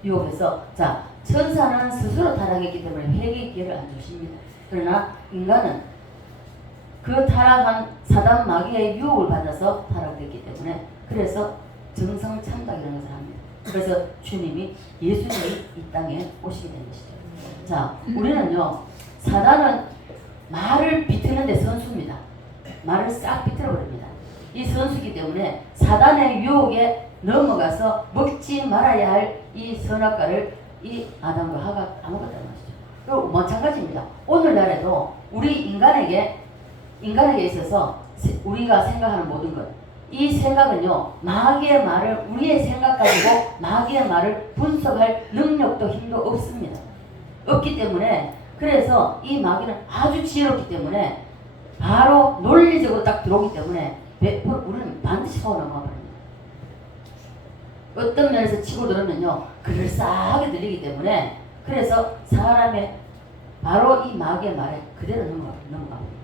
유혹해서 자 천사는 스스로 타락했기 때문에 회개의 기회를 안 주십니다. 그러나 인간은 그 타락한 사단 마귀의 유혹을 받아서 타락됐기 때문에 그래서 정성참작이라는 것을 합니다. 그래서 주님이 예수님이 이 땅에 오시게 된 것이죠. 자, 우리는요 사단은 말을 비트는 데 선수입니다. 말을 싹 비틀어 버립니다. 이 선수이기 때문에 사단의 유혹에 넘어가서 먹지 말아야 할 이 선악과를 이 아담과 하가 까먹었다는 것이죠. 그리고 마찬가지입니다. 오늘날에도 우리 인간에게 있어서 우리가 생각하는 모든 것, 이 생각은요 마귀의 말을 우리의 생각 가지고 마귀의 말을 분석할 능력도 힘도 없습니다. 없기 때문에 그래서 이 마귀는 아주 지혜롭기 때문에 바로 논리적으로 딱 들어오기 때문에 100% 우리는 반드시 사고 넘어갑니다. 어떤 면에서 치고 들으면요 그럴싸하게 들리기 때문에 그래서 사람의 바로 이 마귀의 말에 그대로 넘어갑니다.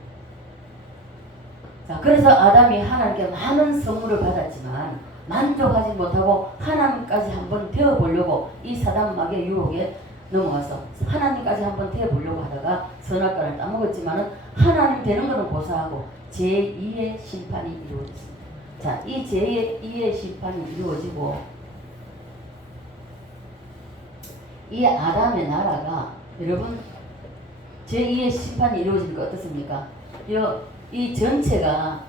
자, 그래서 아담이 하나님께 많은 선물을 받았지만 만족하지 못하고 하나님까지 한번 되어보려고 이 사단 마귀의 유혹에 넘어가서 하나님까지 한번 되어보려고 하다가 선악과를 따먹었지만은 하나님 되는 것은 고사하고 제2의 심판이 이루어졌습니다. 자, 이 제2의 심판이 이루어지고 이 아담의 나라가 여러분 제2의 심판이 이루어지니까 어떻습니까? 이 전체가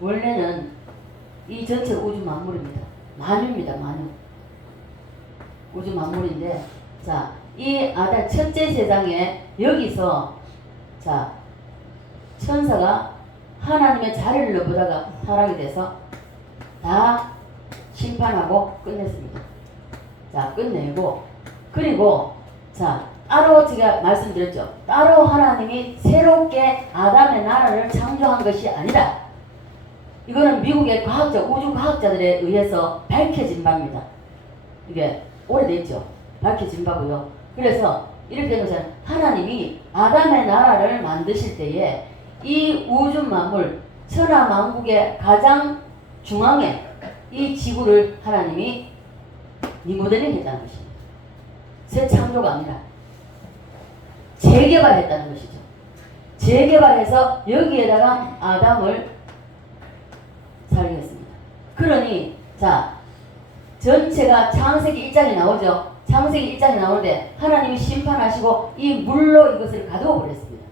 원래는 이 전체 우주 만물입니다. 만유입니다. 만유. 우주 만물인데 자, 이 아담 첫째 세상에 여기서 자 천사가 하나님의 자리를 넘보다가 타락이 돼서 다 심판하고 끝냈습니다. 자, 끝내고 그리고 자 따로 제가 말씀드렸죠. 따로 하나님이 새롭게 아담의 나라를 창조한 것이 아니다. 이거는 미국의 우주 과학자들에 의해서 밝혀진 바입니다. 이게 오래됐죠. 밝혀진 바고요. 그래서 이렇게 된 것은 하나님이 아담의 나라를 만드실 때에 이 우주 만물 천하만국의 가장 중앙에 이 지구를 하나님이 리모델링 했다는 것입니다. 새 창조가 아니라 재개발했다는 것이죠. 재개발해서 여기에다가 아담을 살게 했습니다. 그러니 자 전체가 창세기 1장에 나오죠. 창세기 1장에 나오는데 하나님이 심판하시고 이 물로 이것을 가두어 버렸습니다.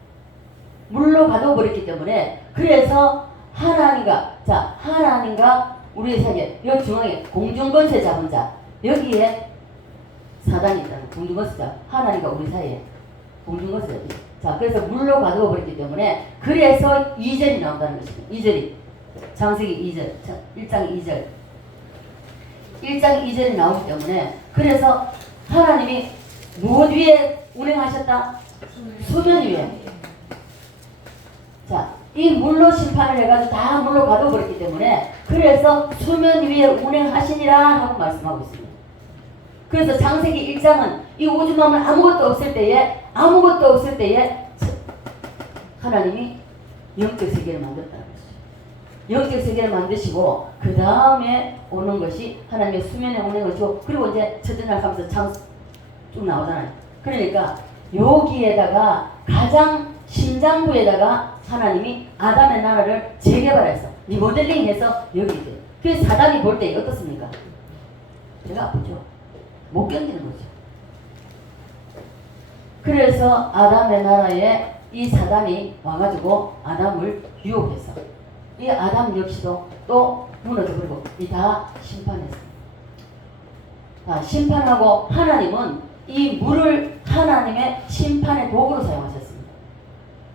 물로 가두어 버렸기 때문에 그래서 하나님과 우리 세계 여 중앙에 공중권세 잡은 자 여기에 사단이 있다는 공중권세자 하나님과 우리 사이에 공중권세자. 자 그래서 물로 가두어 버렸기 때문에 그래서 2절이 나온다는 것입니다. 2절이 창세기 2절 1장 2절 1장 2절이 나오기 때문에 그래서 하나님이 무엇 위에 운행하셨다? 수면 위에. 자, 이 물로 심판을 해가지고 다 물로 가둬버렸기 때문에 그래서 수면 위에 운행하시니라 하고 말씀하고 있습니다. 그래서 창세기 1장은 이 우주 만물 아무것도 없을 때에 하나님이 영적 세계를 만들었다는 것이죠. 영적 세계를 만드시고 그 다음에 오는 것이 하나님의 수면에 오는 것이고 그리고 이제 첫째 날 하면서 쭉 나오잖아요. 그러니까 여기에다가 가장 심장부에다가 하나님이 아담의 나라를 재개발해서 리모델링해서 여기 있대요. 그래서 사단이 볼 때 어떻습니까? 배가 아프죠. 못 견디는 거죠. 그래서 아담의 나라에 이 사단이 와가지고 아담을 유혹해서 이 아담 역시도 또 무너져버리고 이 다 심판했습니다. 심판하고 하나님은 이 물을 하나님의 심판의 도구로 사용하셨습니다.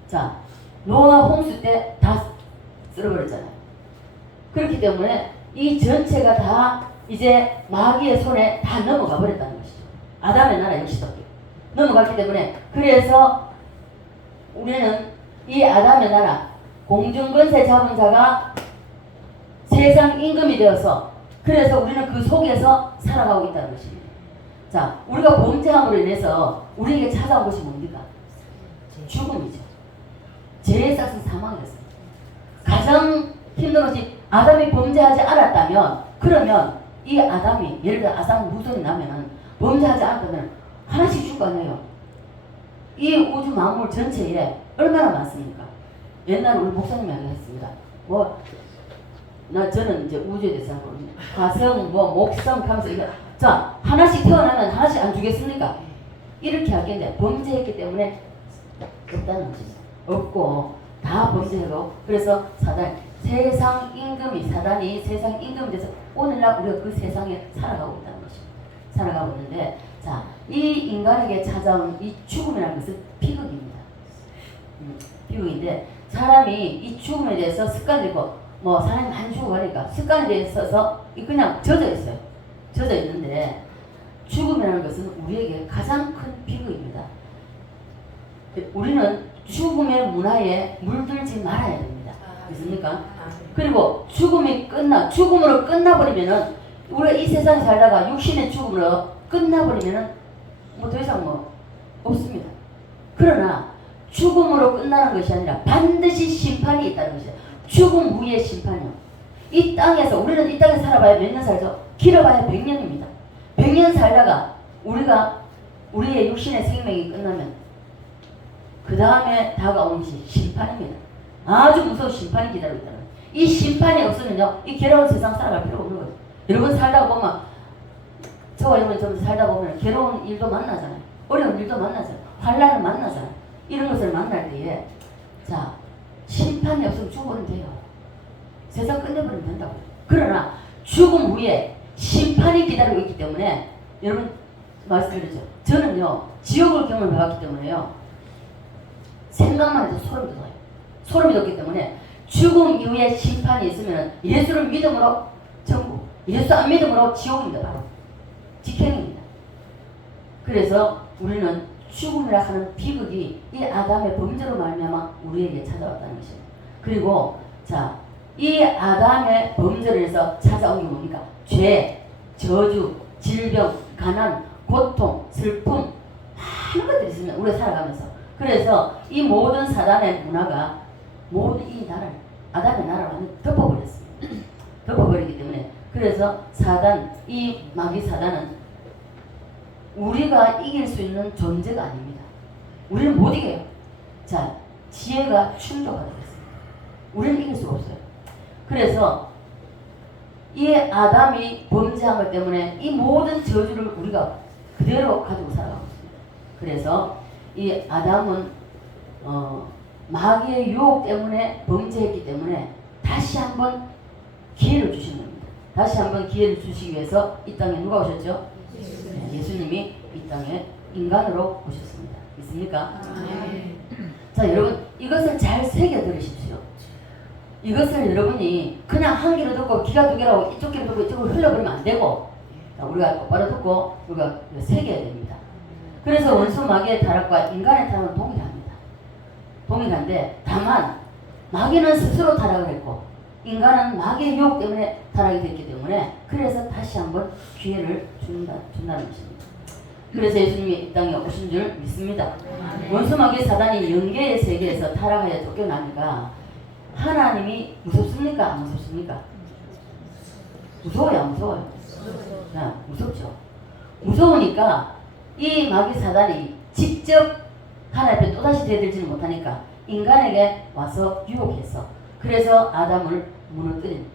자, 노아 홍수 때 다 쓸어버렸잖아요. 그렇기 때문에 이 전체가 다 이제 마귀의 손에 다 넘어가 버렸다는 것이죠. 아담의 나라 역시도 넘어갔기 때문에 그래서 우리는 이 아담의 나라 공중권세 잡은 자가 세상 임금이 되어서 그래서 우리는 그 속에서 살아가고 있다는 것입니다. 자, 우리가 범죄함으로 인해서 우리에게 찾아온 것이 뭡니까? 죽음이죠. 죄의 싹은 사망이었습니다. 가장 힘든 것이 아담이 범죄하지 않았다면 그러면 이 아담이 예를 들어 아담 무손이 나면은 범죄하지 않았다면 하나씩 죽을 거 아니에요. 이 우주 만물 전체에 얼마나 많습니까? 옛날에 우리 목사님이 하셨습니다. 저는 이제 우주에 대해서 하고 화성, 목성 하면서 이거 자 하나씩 태어나면 하나씩 안 주겠습니까? 이렇게 하겠는데 범죄했기 때문에 없다는 거죠. 없고 다 범죄하고 그래서 세상 임금이 사단이 세상 임금이 돼서 오늘날 우리가 그 세상에 살아가고 있다는 것입니다. 살아가고 있는데 자, 이 인간에게 찾아온 이 죽음이라는 것은 비극입니다. 비극인데 사람이 이 죽음에 대해서 습관되고 사람이 많이 죽어가니까 습관에 대해서 그냥 젖어 있어요. 젖어 있는데 죽음이라는 것은 우리에게 가장 큰 비극입니다. 우리는 죽음의 문화에 물들지 말아야 됩니다. 믿습니까? 그리고 죽음으로 끝나버리면은 우리가 이 세상에 살다가 육신의 죽음으로 끝나버리면은 더 이상 없습니다. 그러나 죽음으로 끝나는 것이 아니라 반드시 심판이 있다는 것이죠. 죽음 후의 심판이요. 이 땅에서 우리는 이 땅에 살아봐야 몇 년 살죠? 길어봐야 100년입니다. 100년 살다가 우리의 육신의 생명이 끝나면 그 다음에 다가오는 것이 심판입니다. 아주 무서운 심판이 기다리고 있다는 거예요. 이 심판이 없으면요 이 괴로운 세상 살아갈 필요가 없는 거예요. 여러분 살다 보면 저와 여러분 좀 살다 보면 괴로운 일도 만나잖아요. 어려운 일도 만나잖아요. 환난을 만나잖아요. 이런 것을 만날 때에 자 심판이 없으면 죽어버리면 돼요. 세상 끝내버리면 된다고. 그러나 죽음 후에 심판이 기다리고 있기 때문에 여러분 말씀드리죠. 저는요 지옥을 경험해봤기 때문에요 생각만 해도 소름이 돋아요. 소름이 돋기 때문에 죽음 이후에 심판이 있으면 예수를 믿음으로 천국, 예수 안 믿음으로 지옥입니다. 바로 직행입니다. 그래서 우리는 죽음이라 하는 비극이 이 아담의 범죄로 말미암아 우리에게 찾아왔다는 것입니다. 그리고 자, 이 아담의 범죄를 해서 찾아온 게 뭡니까? 죄, 저주, 질병, 가난, 고통, 슬픔 많은 것들이 있습니다. 우리가 살아가면서. 그래서 이 모든 사단의 문화가 모든 이 나라를 아담의 나라를 완전 덮어버렸습니다. 덮어버리기 때문에 그래서 사단, 이 마귀 사단은 우리가 이길 수 있는 존재가 아닙니다. 우리는 못 이겨요. 자, 지혜가 충족하게 됐습니다. 우리는 이길 수가 없어요. 그래서 이 아담이 범죄한 것 때문에 이 모든 저주를 우리가 그대로 가지고 살아가고 있습니다. 그래서 이 아담은 마귀의 유혹 때문에 범죄했기 때문에 다시 한번 기회를 주신 겁니다. 다시 한번 기회를 주시기 위해서 이 땅에 누가 오셨죠? 예수님이 이 땅에 인간으로 오셨습니다. 믿습니까? 자, 여러분 이것을 잘 새겨 들으십시오. 이것을 여러분이 그냥 한 귀로 듣고 귀가 두 개라고 이쪽 귀로 듣고 이쪽으로 흘러버리면 안 되고, 자, 우리가 똑바로 듣고 우리가 새겨야 됩니다. 그래서 원수 마귀의 타락과 인간의 타락은 동일합니다. 동일한데 다만 마귀는 스스로 타락을 했고 인간은 마귀의 유혹 때문에 타락이 됐기 때문에 그래서 다시 한번 기회를 준다는 것입니다. 그래서 예수님이 이 땅에 오신 줄 믿습니다. 원수 마귀 사단이 영계의 세계에서 타락하여 쫓겨나니까 하나님이 무섭습니까? 안 무섭습니까? 무서워요? 안 무서워요? 네, 무섭죠. 무서우니까 이 마귀 사단이 직접 하나님 앞에 또다시 대들지는 못하니까 인간에게 와서 유혹했어. 그래서 아담을 무너뜨린,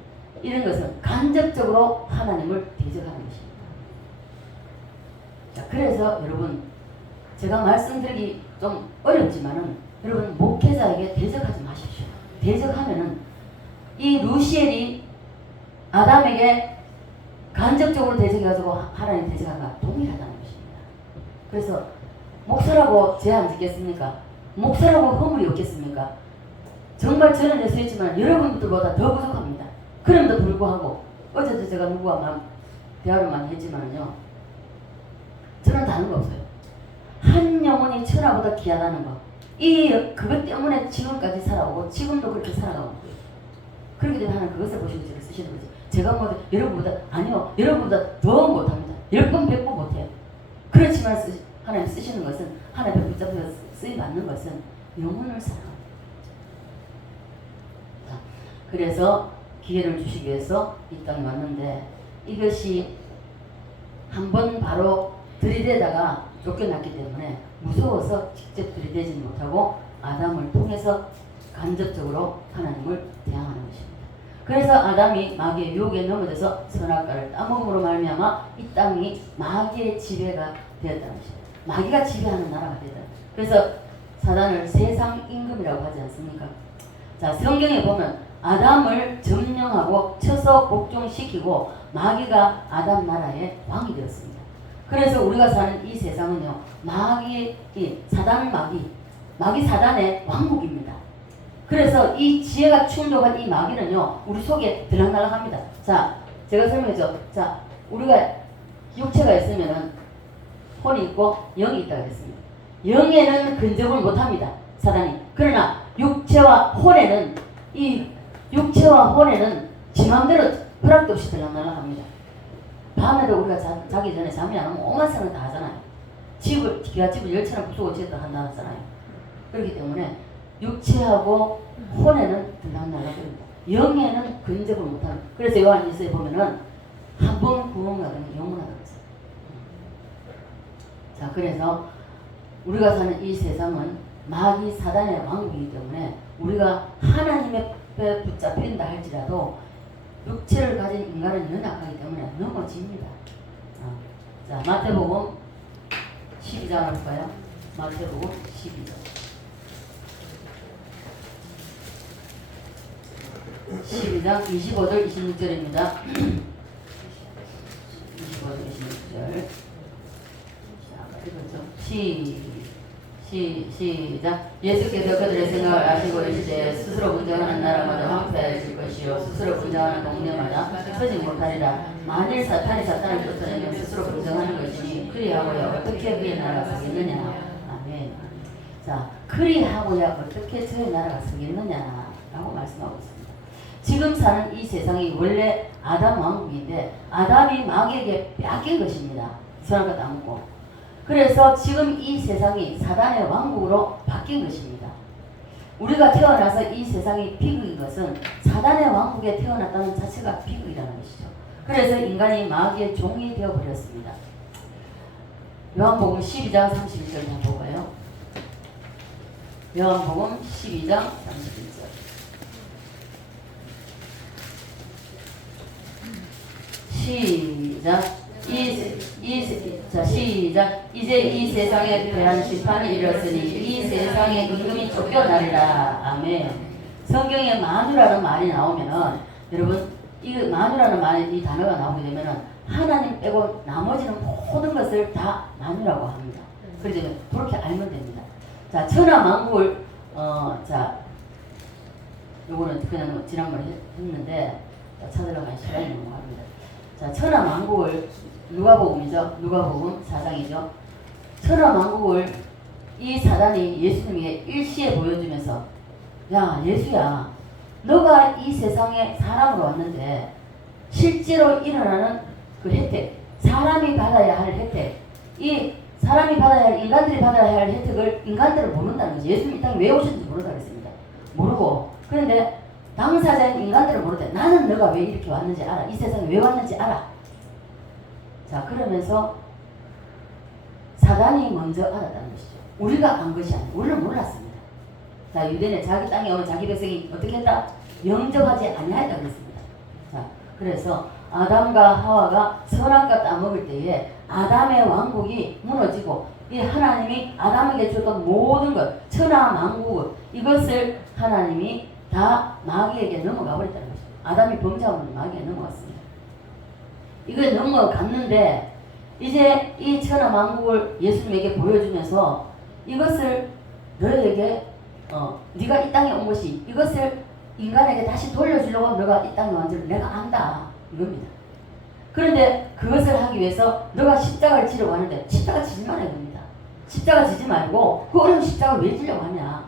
이런 것은 간접적으로 하나님을 대적하는 것입니다. 자, 그래서 여러분 제가 말씀드리기 좀 어렵지만은 여러분 목회자에게 대적하지 마십시오. 대적하면은 이 루시엘이 아담에게 간접적으로 대적해가지고 하나님 대적하가 동일하다는 것입니다. 그래서 목사라고 죄 안 짓겠습니까? 목사라고 허물이 없겠습니까? 정말 저는 예수했지만 여러분들보다 더 부족합니다. 그럼에도 불구하고 어제도 제가 누구와 대화를 많이 했지만요, 저는 다른 거 없어요. 한 영혼이 천하보다 귀하다는 거, 그것 때문에 지금까지 살아오고 지금도 그렇게 살아가고 있고요. 그렇기 때문에 하나님 그것을 보시고 저를 쓰시는 거지. 제가 뭐 여러분보다, 아니요, 여러분보다 더 못합니다. 10번 100번 못해요. 그렇지만 하나님 쓰시는 것은, 하나님 붙잡혀서 쓰임 받는 것은 영혼을 사랑합니다. 자, 그래서 기회를 주시기 위해서 이 땅에 왔는데, 이것이 한번 바로 들이대다가 쫓겨났기 때문에 무서워서 직접 들이대지 못하고 아담을 통해서 간접적으로 하나님을 대항하는 것입니다. 그래서 아담이 마귀의 유혹에 넘어져서 선악과를 따먹음으로 말미암아 이 땅이 마귀의 지배가 되었다는 것입니다. 마귀가 지배하는 나라가 되다. 그래서 사단을 세상 임금이라고 하지 않습니까? 자, 성경에 보면 아담을 점령하고 쳐서 복종시키고 마귀가 아담 나라의 왕이 되었습니다. 그래서 우리가 사는 이 세상은요, 마귀 사단의 왕국입니다. 그래서 이 지혜가 충족한 이 마귀는요, 우리 속에 들락날락합니다. 자, 제가 설명했죠. 자, 우리가 육체가 있으면은 혼이 있고 영이 있다고 했습니다. 영에는 근접을 못합니다, 사단이. 그러나 육체와 혼에는 지 마음대로 허락도 없이 들락날락합니다. 밤에도 우리가 자기 전에 잠이 안 오면 오만 생각 다 하잖아요. 기와집을 열처럼 부수고 지었다 한다 하잖아요. 그렇기 때문에 육체하고 혼에는 들락날락합니다. 영에는 근접을 못하는. 그래서 요한 1서에 보면은 한 번 구원받으면 영원하다고 했어요. 자, 그래서 우리가 사는 이 세상은 마귀 사단의 왕국이기 때문에 우리가 하나님의 배 붙잡힌다 할지라도 육체를 가진 인간은 연약하기 때문에 넘어집니다. 자, 마태복음 12장 할까요? 마태복음 12장 12장 25절 26절입니다. 25절 26절. 시작. 예수께서 그들의 생각을 아시고 계시되 스스로 분쟁하는 나라마다 황폐해질 것이요 스스로 분쟁하는 동네마다 서지 못하리라. 만일 사탄이 사탄을 쫓아내면 스스로 분쟁하는 것이니 그리하고야 어떻게 그의 나라가 서겠느냐. 아멘. 자, 그리하고야 어떻게 저의 나라가 서겠느냐라고 말씀하고 있습니다. 지금 사는 이 세상이 원래 아담 왕국인데 아담이 마귀에게 빼앗긴 것입니다. 선악과 따먹고. 그래서 지금 이 세상이 사단의 왕국으로 바뀐 것입니다. 우리가 태어나서 이 세상이 비극인 것은 사단의 왕국에 태어났다는 자체가 비극이라는 것이죠. 그래서 인간이 마귀의 종이 되어버렸습니다. 요한복음 12장 31절 한번 볼까요? 요한복음 12장 31절. 시작. 시작. 이제 이 세상에 대한 심판이 이르렀으니 이 세상의 임금이 쫓겨나리라. 아멘. 성경에 만유라는 말이 나오면은 여러분 이 만유라는 말이 이 단어가 나오게 되면은 하나님 빼고 나머지는 모든 것을 다 만유라고 합니다. 그래서 그렇게 알면 됩니다. 자, 천하 만국을 자 요거는 그냥 지난번에 했는데 찾으려면 시간이 너무 합니다. 자, 천하 만국을 누가복음이죠. 누가복음 4장이죠. 천하 만국을 이 사단이 예수님에게 일시에 보여주면서 야 예수야 너가 이 세상에 사람으로 왔는데 실제로 일어나는 그 혜택 사람이 받아야 할 혜택 이 사람이 받아야 할 인간들이 받아야 할 혜택을 인간들은 모른다는 거지. 예수님 이 땅에 왜 오셨는지 모른다 그랬습니다. 모르고 그런데 당사자인 인간들은 모르대. 나는 너가 왜 이렇게 왔는지 알아. 이 세상에 왜 왔는지 알아. 자 그러면서 사단이 먼저 알았다는 것이죠. 우리가 안 것이 아니라 우리는 몰랐습니다. 자 유대인의 자기 땅에 오면 자기 백성이 어떻게 했다? 영접하지 아니하였다 그랬습니다. 자 그래서 아담과 하와가 선악과 따먹을 때에 아담의 왕국이 무너지고 이 하나님이 아담에게 줬던 모든 것 천하 만국 이것을 하나님이 다 마귀에게 넘어가 버렸다는 것이죠. 아담이 범죄하면 마귀에 넘어갔습니다. 이걸 넘어갔는데 이제 이 천하 만국을 예수님에게 보여주면서 이것을 너에게 네가 이 땅에 온 것이 이것을 인간에게 다시 돌려주려고 너가 이 땅에 온 줄 내가 안다 이겁니다. 그런데 그것을 하기 위해서 너가 십자가를 지려고 하는데 십자가 지지 말아야 됩니다. 십자가 지지 말고 그 어려운 십자가를 왜 지려고 하냐.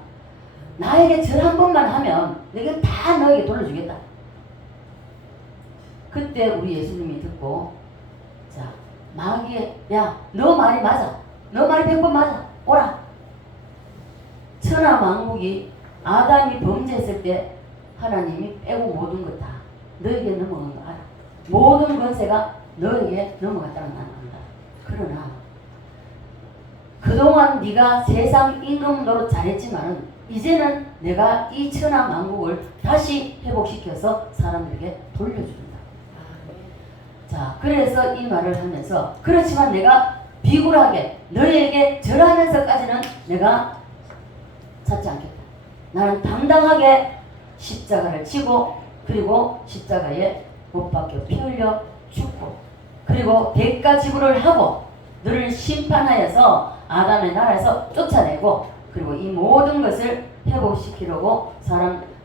나에게 절 한 번만 하면 내가 다 너에게 돌려주겠다. 그때 우리 예수님이 듣고 자 마귀에 야 너 말이 맞아. 너 말이 100번 맞아. 오라. 천하 만국이 아담이 범죄했을 때 하나님이 빼고 모든 것 다 너에게 넘어간 거 알아. 모든 권세가 너에게 넘어갔다는 나는 안다. 그러나 그동안 네가 세상 임금 노릇 잘했지만은 이제는 내가 이 천하 만국을 다시 회복시켜서 사람들에게 돌려준다. 자, 그래서 이 말을 하면서 그렇지만 내가 비굴하게 너희에게 절하면서까지는 내가 찾지 않겠다. 나는 당당하게 십자가를 지고 그리고 십자가에 못 박혀 피 흘려 죽고 그리고 대가 지불을 하고 너를 심판하여서 아담의 나라에서 쫓아내고 그리고 이 모든 것을 회복시키려고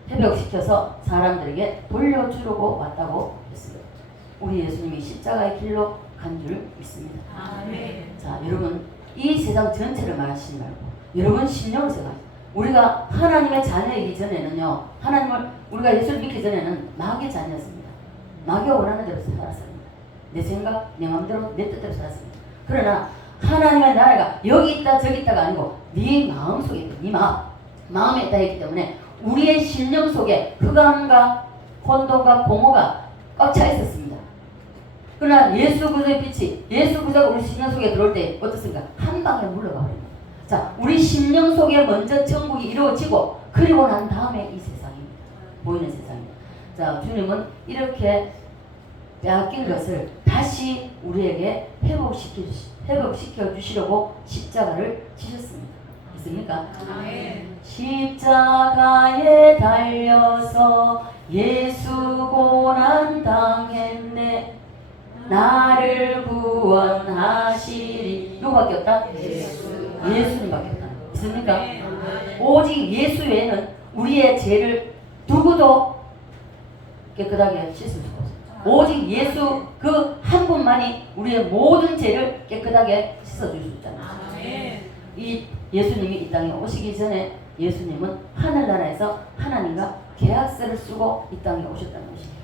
회복시켜서 사람들에게 돌려주려고 왔다고 했습니다. 우리 예수님이 십자가의 길로 간 줄 믿습니다. 아멘. 자, 여러분 이 세상 전체를 말하시지 말고 여러분 심령을 생각하세요. 우리가 하나님의 자녀이기 전에는요, 우리가 예수를 믿기 전에는 마귀의 자녀였습니다. 마귀가 원하는 대로 살았습니다. 내 생각, 내 마음대로, 내 뜻대로 살았습니다. 그러나 하나님의 나라가 여기 있다 저기 있다가 아니고 네 마음속에 있다. 네 마음에 있다 했기 때문에 우리의 심령 속에 흑암과 혼돈과 공허가 꽉 차 있었습니다. 그러나 예수 그리스도의 빛이 예수 그리스도가 우리 심령 속에 들어올 때 어떻습니까? 한 방에 물러가 버립니다. 자, 우리 심령 속에 먼저 천국이 이루어지고 그리고 난 다음에 이 세상입니다. 보이는 세상입니다. 자, 주님은 이렇게 빼앗긴 것을 다시 우리에게 회복시켜 주시려고 십자가를 지셨습니다. 있습니까? 아멘. 십자가에 달려서 예수 고난 당했네 나를 구원하시리. 누구밖에 없다? 예수님밖에 없다. 있습니까? 오직 예수 외에는 우리의 죄를 누구도 깨끗하게 씻을 수가 없습니다. 오직 예수 그 한 분만이 우리의 모든 죄를 깨끗하게 씻어줄 수 있잖아요. 이 예수님이 이 땅에 오시기 전에 예수님은 하늘나라에서 하나님과 계약서를 쓰고 이 땅에 오셨다는 것입니다.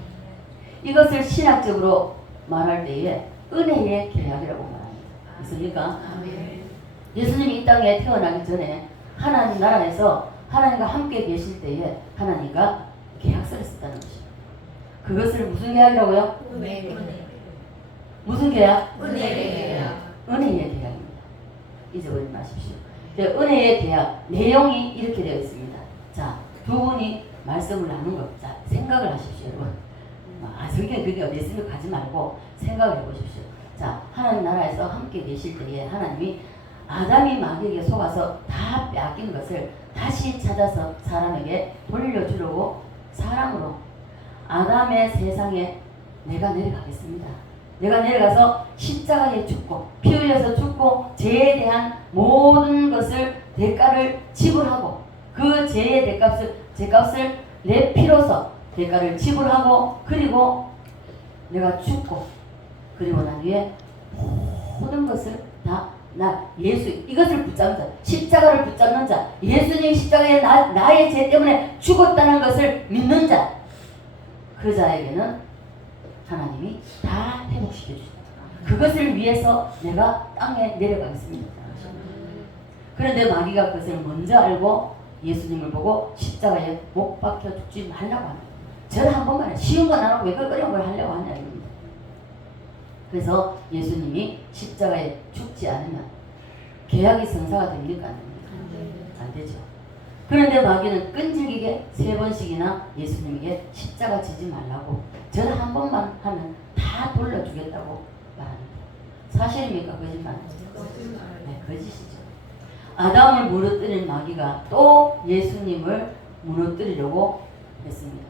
이것을 신학적으로 말할 때에 은혜의 계약이라고 말합니다. 있습니까? 예수님이 이 땅에 태어나기 전에 하나님 나라에서 하나님과 함께 계실 때에 하나님과 계약서를 썼다는 것입니다. 그것을 무슨 계약이라고요? 은혜. 무슨 계약? 은혜의 계약. 은혜의 계약입니다. 잊어버리지 마십시오. 은혜의 계약 내용이 이렇게 되어 있습니다. 자, 두 분이 말씀을 나눈 것. 자, 생각을 하십시오, 여러분. 성경에 그게 어디 있으면 가지 말고 생각을 해보십시오. 자, 하나님 나라에서 함께 계실 때에 하나님이 아담이 마귀에게 속아서 다 빼앗긴 것을 다시 찾아서 사람에게 돌려주려고 사람으로 아담의 세상에 내가 내려가겠습니다. 내가 내려가서 십자가에 죽고 피 흘려서 죽고 죄에 대한 모든 것을 대가를 지불하고 그 죄의 죄값을 내 피로서 대가를 지불하고 그리고 내가 죽고 그리고 난 뒤에 모든 것을 다 나 예수 이것을 붙잡는 자 십자가를 붙잡는 자 예수님 십자가에 나의 죄 때문에 죽었다는 것을 믿는 자 그 자에게는 하나님이 다 회복시켜 주신다. 그것을 위해서 내가 땅에 내려가겠습니다. 그런데 마귀가 그것을 먼저 알고 예수님을 보고 십자가에 못 박혀 죽지 말라고 합니다. 저를 한 번만 쉬운 건 안 하고 왜 그 어려운 걸 하려고 하냐 이겁니다. 그래서 예수님이 십자가에 죽지 않으면 계약이 성사가 됩니까? 안 됩니까? 안 되죠. 그런데 마귀는 끈질기게 3번씩이나 예수님에게 십자가 지지 말라고 저를 한 번만 하면 다 돌려주겠다고 말합니다. 사실입니까? 거짓말입니까? 네, 거짓이죠. 아담을 무너뜨린 마귀가 또 예수님을 무너뜨리려고 했습니다.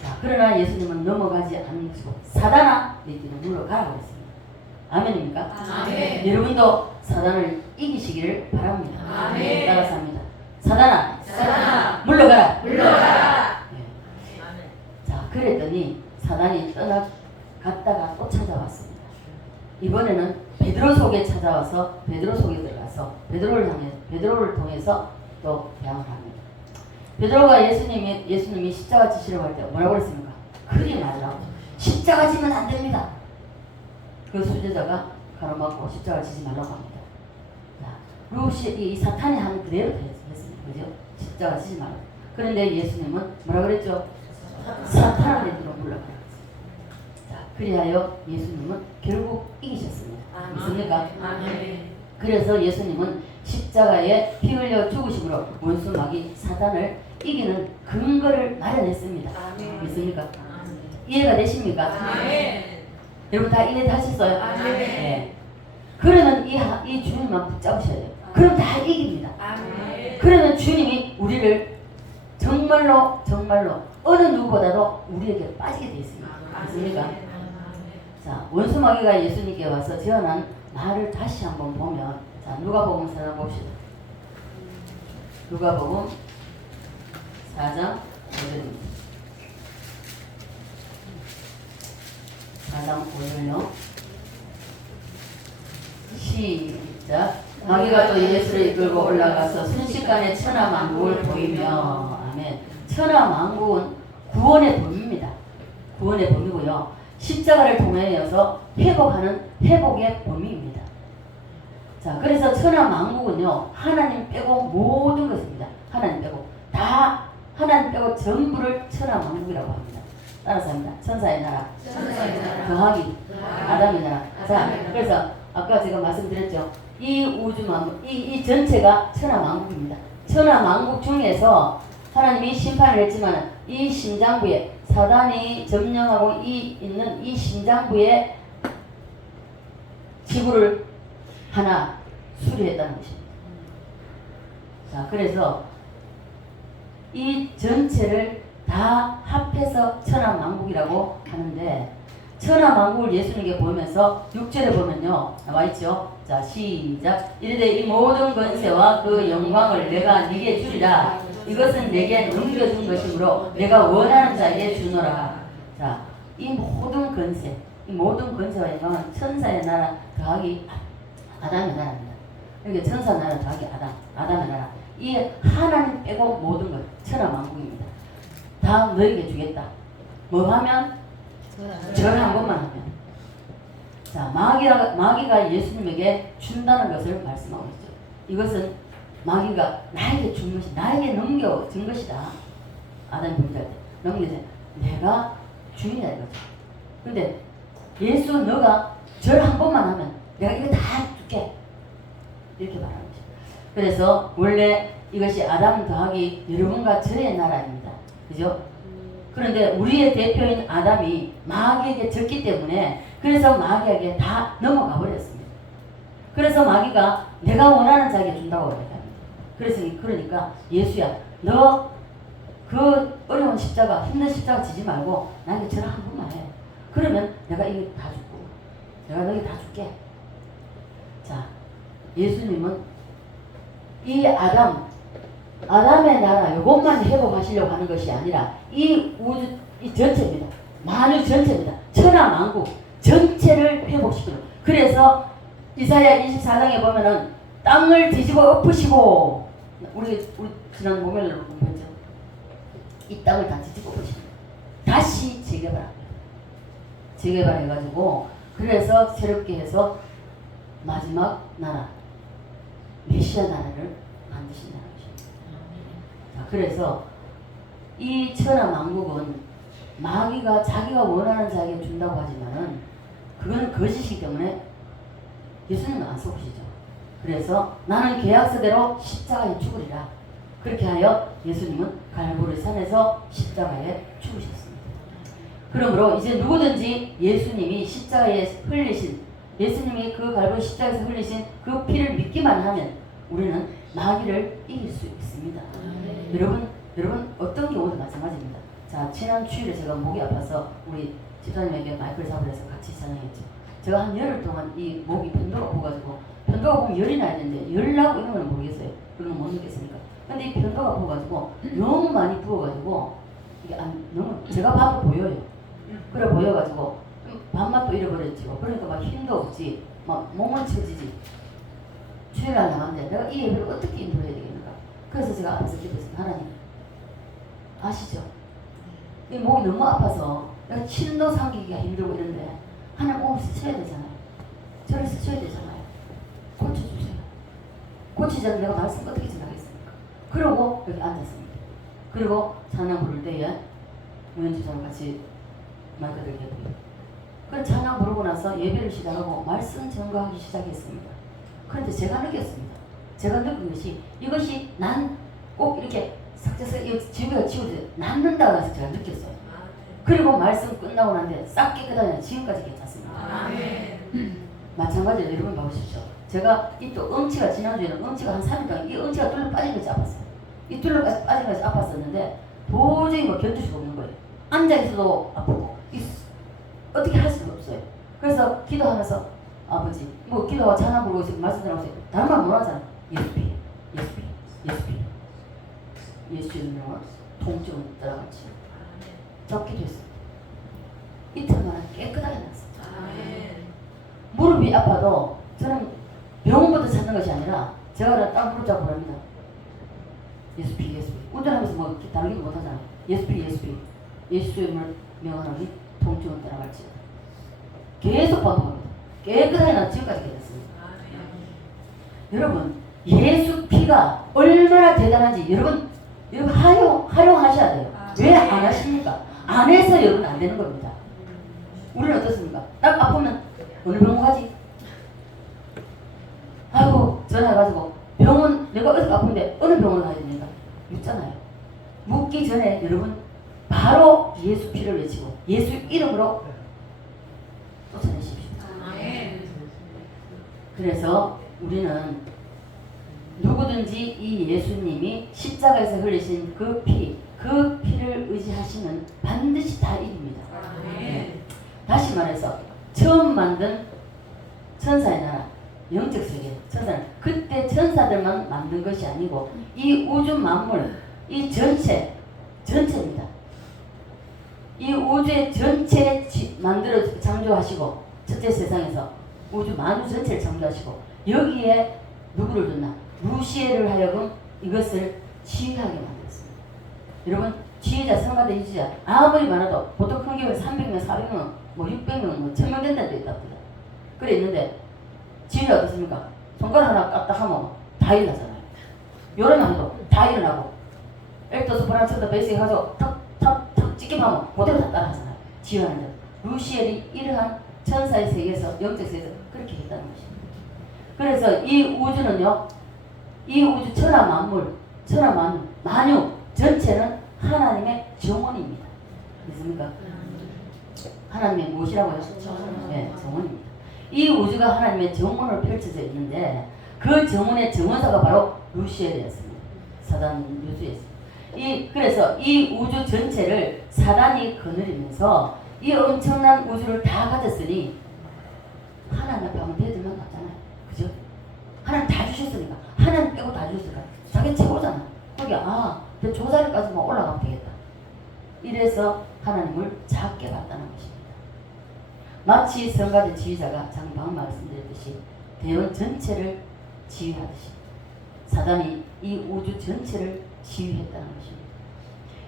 자, 그러나 예수님은 넘어가지 않으시고 사단아 너희들은 물러가라고 했습니다. 아멘입니까? 아멘. 여러분도 사단을 이기시기를 바랍니다. 아멘. 따라서 합니다. 사단아, 사단아, 물러가라. 물러가라. 네. 자, 그랬더니 사단이 떠나갔다가 또 찾아왔습니다. 이번에는 베드로 속에 찾아와서 베드로 속에 들어가서 베드로를 통해서 또 대항을 합니다. 베드로가 예수님이 십자가 지시려고 할 때 뭐라고 그랬습니까? 그리 말라고. 십자가 지면 안 됩니다. 그 수제자가 가로막고 십자가 지지 말라고 합니다. 자, 이 사탄이 하는 그대로 됐습니다. 그죠? 십자가 지지 말라고. 그런데 예수님은 뭐라 그랬죠? 사탄을 내들어 물러가라. 자, 그리하여 예수님은 결국 이기셨습니다. 믿습니까? 아멘. 그래서 예수님은 십자가에 피 흘려 죽으심으로 원수 마귀 사단을 이기는 근거를 마련했습니다. 아멘. 믿습니까? 이해가 되십니까? 아멘. 여러분 다 이해하셨어요? 아멘. 네. 그러면 이 주님만 붙잡으셔야 돼요. 그럼 다 이깁니다. 아멘. 그러면 주님이 우리를 정말로 어느 누구보다도 우리에게 빠지게 되어 있습니다. 믿습니까? 자, 원수 마귀가 예수님께 와서 제언한 말을 다시 한번 보면, 자, 누가복음 4장 봅시다. 누가복음 4장 5절입니다. 4장 5절요. 시작. 마귀가 또 예수를 이끌고 올라가서 순식간에 천하만국을 보이며, 아멘. 천하만국은 구원의 범위입니다. 구원의 범위고요. 십자가를 통하여서 회복하는 회복의 범위입니다. 자, 그래서 천하만국은요, 하나님 빼고 모든 것입니다. 하나님 빼고 다 하나님 빼고 전부를 천하만국이라고 합니다. 따라서 합니다. 천사의 나라, 더하기 아담의 나라. 자, 그래서 아까 제가 말씀드렸죠. 이 우주만국, 이 전체가 천하만국입니다. 천하만국 중에서 하나님이 심판을 했지만 이 심장부에 사단이 점령하고 있는 이 심장부에 지구를 하나 수리했다는 것입니다. 자, 그래서 이 전체를 다 합해서 천하만국이라고 하는데, 천하만국을 예수님께 보면서 6절에 보면요, 나와있죠. 자, 시작. 이르되 이 모든 권세와 그 영광을 내가 네게 주리라. 이것은 내게 넘겨준 것이므로 내가 원하는 자에게 주노라. 자, 이 모든 권세, 이 모든 권세와 영광은 천사의 나라 더하기 아담의 나라입니다. 이게 천사 나라 더하기 아담의 나라. 이 하나님 빼고 모든 것 천하만국입니다. 다 너에게 주겠다. 뭐 하면? 절 한 번만 하면. 자, 마귀가 예수님에게 준다는 것을 말씀하고 있죠. 이것은 마귀가 나에게 준 것이 나에게 넘겨준 것이다. 아담이 범죄할 때 넘겨준 내가 주인이다 이거죠. 근데 예수 너가 절 한 번만 하면 내가 이거 다 줄게 이렇게 말하는 거죠. 그래서 원래 이것이 아담 더하기 여러분과 저의 나라입니다. 그죠? 그런데 우리의 대표인 아담이 마귀에게 졌기 때문에 그래서 마귀에게 다 넘어가 버렸습니다. 그래서 마귀가 내가 원하는 자에게 준다고 얘기합니다. 그래서 그러니까 예수야 너 그 어려운 십자가 힘든 십자가 지지 말고 나에게 절 한 번만 해. 그러면 내가 이거 다 줄고 내가 너에게 다 줄게. 자, 예수님은 이 아담의 나라 이것만 회복하시려고 하는 것이 아니라 이 우주 이 전체입니다. 만유 전체입니다. 천하만국 전체를 회복시키는. 그래서 이사야 24장에 보면은 땅을 뒤집어 엎으시고 우리 지난 목요일에 공부했죠. 이 땅을 다 뒤집어 엎으십니다. 다시 재개발합니다. 재개발해가지고 그래서 새롭게 해서 마지막 나라 메시아 나라를 만드신다는 것입니다. 자, 그래서 이 천하만국은 마귀가 자기가 원하는 자에게 준다고 하지만은 그건 거짓이기 때문에 예수님은 안 속으시죠. 그래서 나는 계약서대로 십자가에 죽으리라. 그렇게 하여 예수님은 갈보리 산에서 십자가에 죽으셨습니다. 그러므로 이제 누구든지 예수님이 십자가에 흘리신 예수님이 그 갈보리 십자가에서 흘리신 그 피를 믿기만 하면 우리는 마귀를 이길 수 있습니다. 여러분 어떤 경우도 마찬가지입니다. 자, 지난 주일에 제가 목이 아파서 우리 집사님에게 마이크를 잡으려서 같이 찬양했죠. 제가 한 열흘 동안 이 목이 편도가 부어가지고 편도가 보면 열이 나야 되는데 열 나고 이런 건 모르겠어요. 그런 건 못 느꼈으니까. 근데 이 편도가 부어가지고 너무 많이 부어가지고 이게 너무 제가 봐도 보여요. 그래 보여가지고 밥맛도 잃어버렸죠. 그러니까 막 힘도 없지, 막 몸은 처지지. 주일날 나갔는데 내가 이 예배를 어떻게 인도해야 되겠는가. 그래서 제가 앞에서 기도했습니다. 하나님 아시죠? 이 목이 너무 아파서 내가 침도 삼키기가 힘들고 이런데 하나님 몸을 스쳐야 되잖아요. 저를 스쳐야 되잖아요. 고쳐주세요. 고치지 않으면 내가 말씀 어떻게 전하겠습니까? 그러고 여기 앉았습니다. 그리고 찬양 부를 때에 우연주사랑 같이 마이크를 해보고 그래서 찬양 부르고 나서 예배를 시작하고 말씀 전가하기 시작했습니다. 그런데 제가 느꼈습니다. 제가 느낀 것이 이것이 난 꼭 이렇게 삭제해서 지우개가 지워져 남는다고 해서 제가 느꼈어요. 그리고 말씀 끝나고 난데 싹 깨끗하냐 지금까지 괜찮습니다. 마찬가지로 여러분 봐보십시오. 제가 이 또 응치가 지난주에는 응치가 한 3일 동안 이 응치가 뚫려 빠진 것이 아팠어요. 이 뚫려 빠진 것이 아팠었는데 도저히 뭐 견딜 수가 없는 거예요. 앉아있어도 아프고 어떻게 할 수가 없어요. 그래서 기도하면서 아버지 뭐 기도하고 찬양 부르고 있으면 말씀 드리고 있어요. 다른 말 못 하잖아. 예수피 예수님은 통증을 따라갔지. 적기도 했습니다. 이틀 만에 깨끗하게 났습니다. 무릎이 아파도 저는 병원부터 찾는 것이 아니라 제가 그냥 딱 무릎 잡고 합니다. 예수피 운전하면서 뭐 다르게 못하잖아요. 예수피 예수님을 명하노니 통증을 따라갈지. 계속 반복합니다. 깨끗하게 난 지금까지 깨졌습니다. 여러분 예수 피가 얼마나 대단한지 여러분 활용하셔야 돼요. 왜 안 하십니까? 안 해서 여러분 안 되는 겁니다. 우리는 어떻습니까? 딱 아프면 어느 병원 가지? 아이고 전화해가지고 병원 내가 어디서 아픈데 어느 병원을 가야 됩니까? 묻잖아요. 묻기 전에 여러분 바로 예수 피를 외치고 예수 이름으로 쫓아내십시오. 그래서 우리는 누구든지 이 예수님이 십자가에서 흘리신 그 피를 의지하시면 반드시 다 이깁니다. 네. 다시 말해서 처음 만든 천사의 나라 영적 세계 천사는 그때 천사들만 만든 것이 아니고 이 우주 만물 이 전체입니다. 이 우주의 전체 만들어 창조하시고 첫째 세상에서 우주 만유 전체를 창조하시고 여기에 누구를 줬나? 루시엘을 하여금 이것을 지휘하게 만들었습니다. 여러분 지휘자, 성가대, 유지자 아무리 많아도 보통 큰 교회 300명, 400명, 뭐 600명, 뭐 1000명 된 데도 있답니다. 그래 있는데 지휘자 어떻습니까? 손가락 하나 까딱 하면 다 일어나잖아요. 요러면 해도 다 일어나고 엘토스 브란츠도 베이스에 가서 탁탁탁 찍기만 그대로 다 따라하잖아요. 지휘하는데 루시엘이 이러한 천사의 세계에서 영적 세계에서 그렇게 했다는 것입니다. 그래서 이 우주는요, 이 우주 천하 만물, 만유 전체는 하나님의 정원입니다. 믿습니까? 하나님의 무엇이라고요? 네, 정원입니다. 이 우주가 하나님의 정원으로 펼쳐져 있는데 그 정원의 정원사가 바로 루시엘이었습니다. 사단 유수였습니다. 그래서 이 우주 전체를 사단이 거느리면서 이 엄청난 우주를 다 가졌으니 하나님 앞에 한번 대들만 없잖아요. 그죠? 하나님 다 주셨으니까 하나님 빼고 다 주셨으니까 자기 최고잖아. 거기 내 조사리까지만 올라가면 되겠다. 이래서 하나님을 작게 봤다는 것입니다. 마치 성가대 지휘자가 방금 말씀드렸듯이 대원 전체를 지휘하듯이 사단이 이 우주 전체를 지휘했다는 것입니다.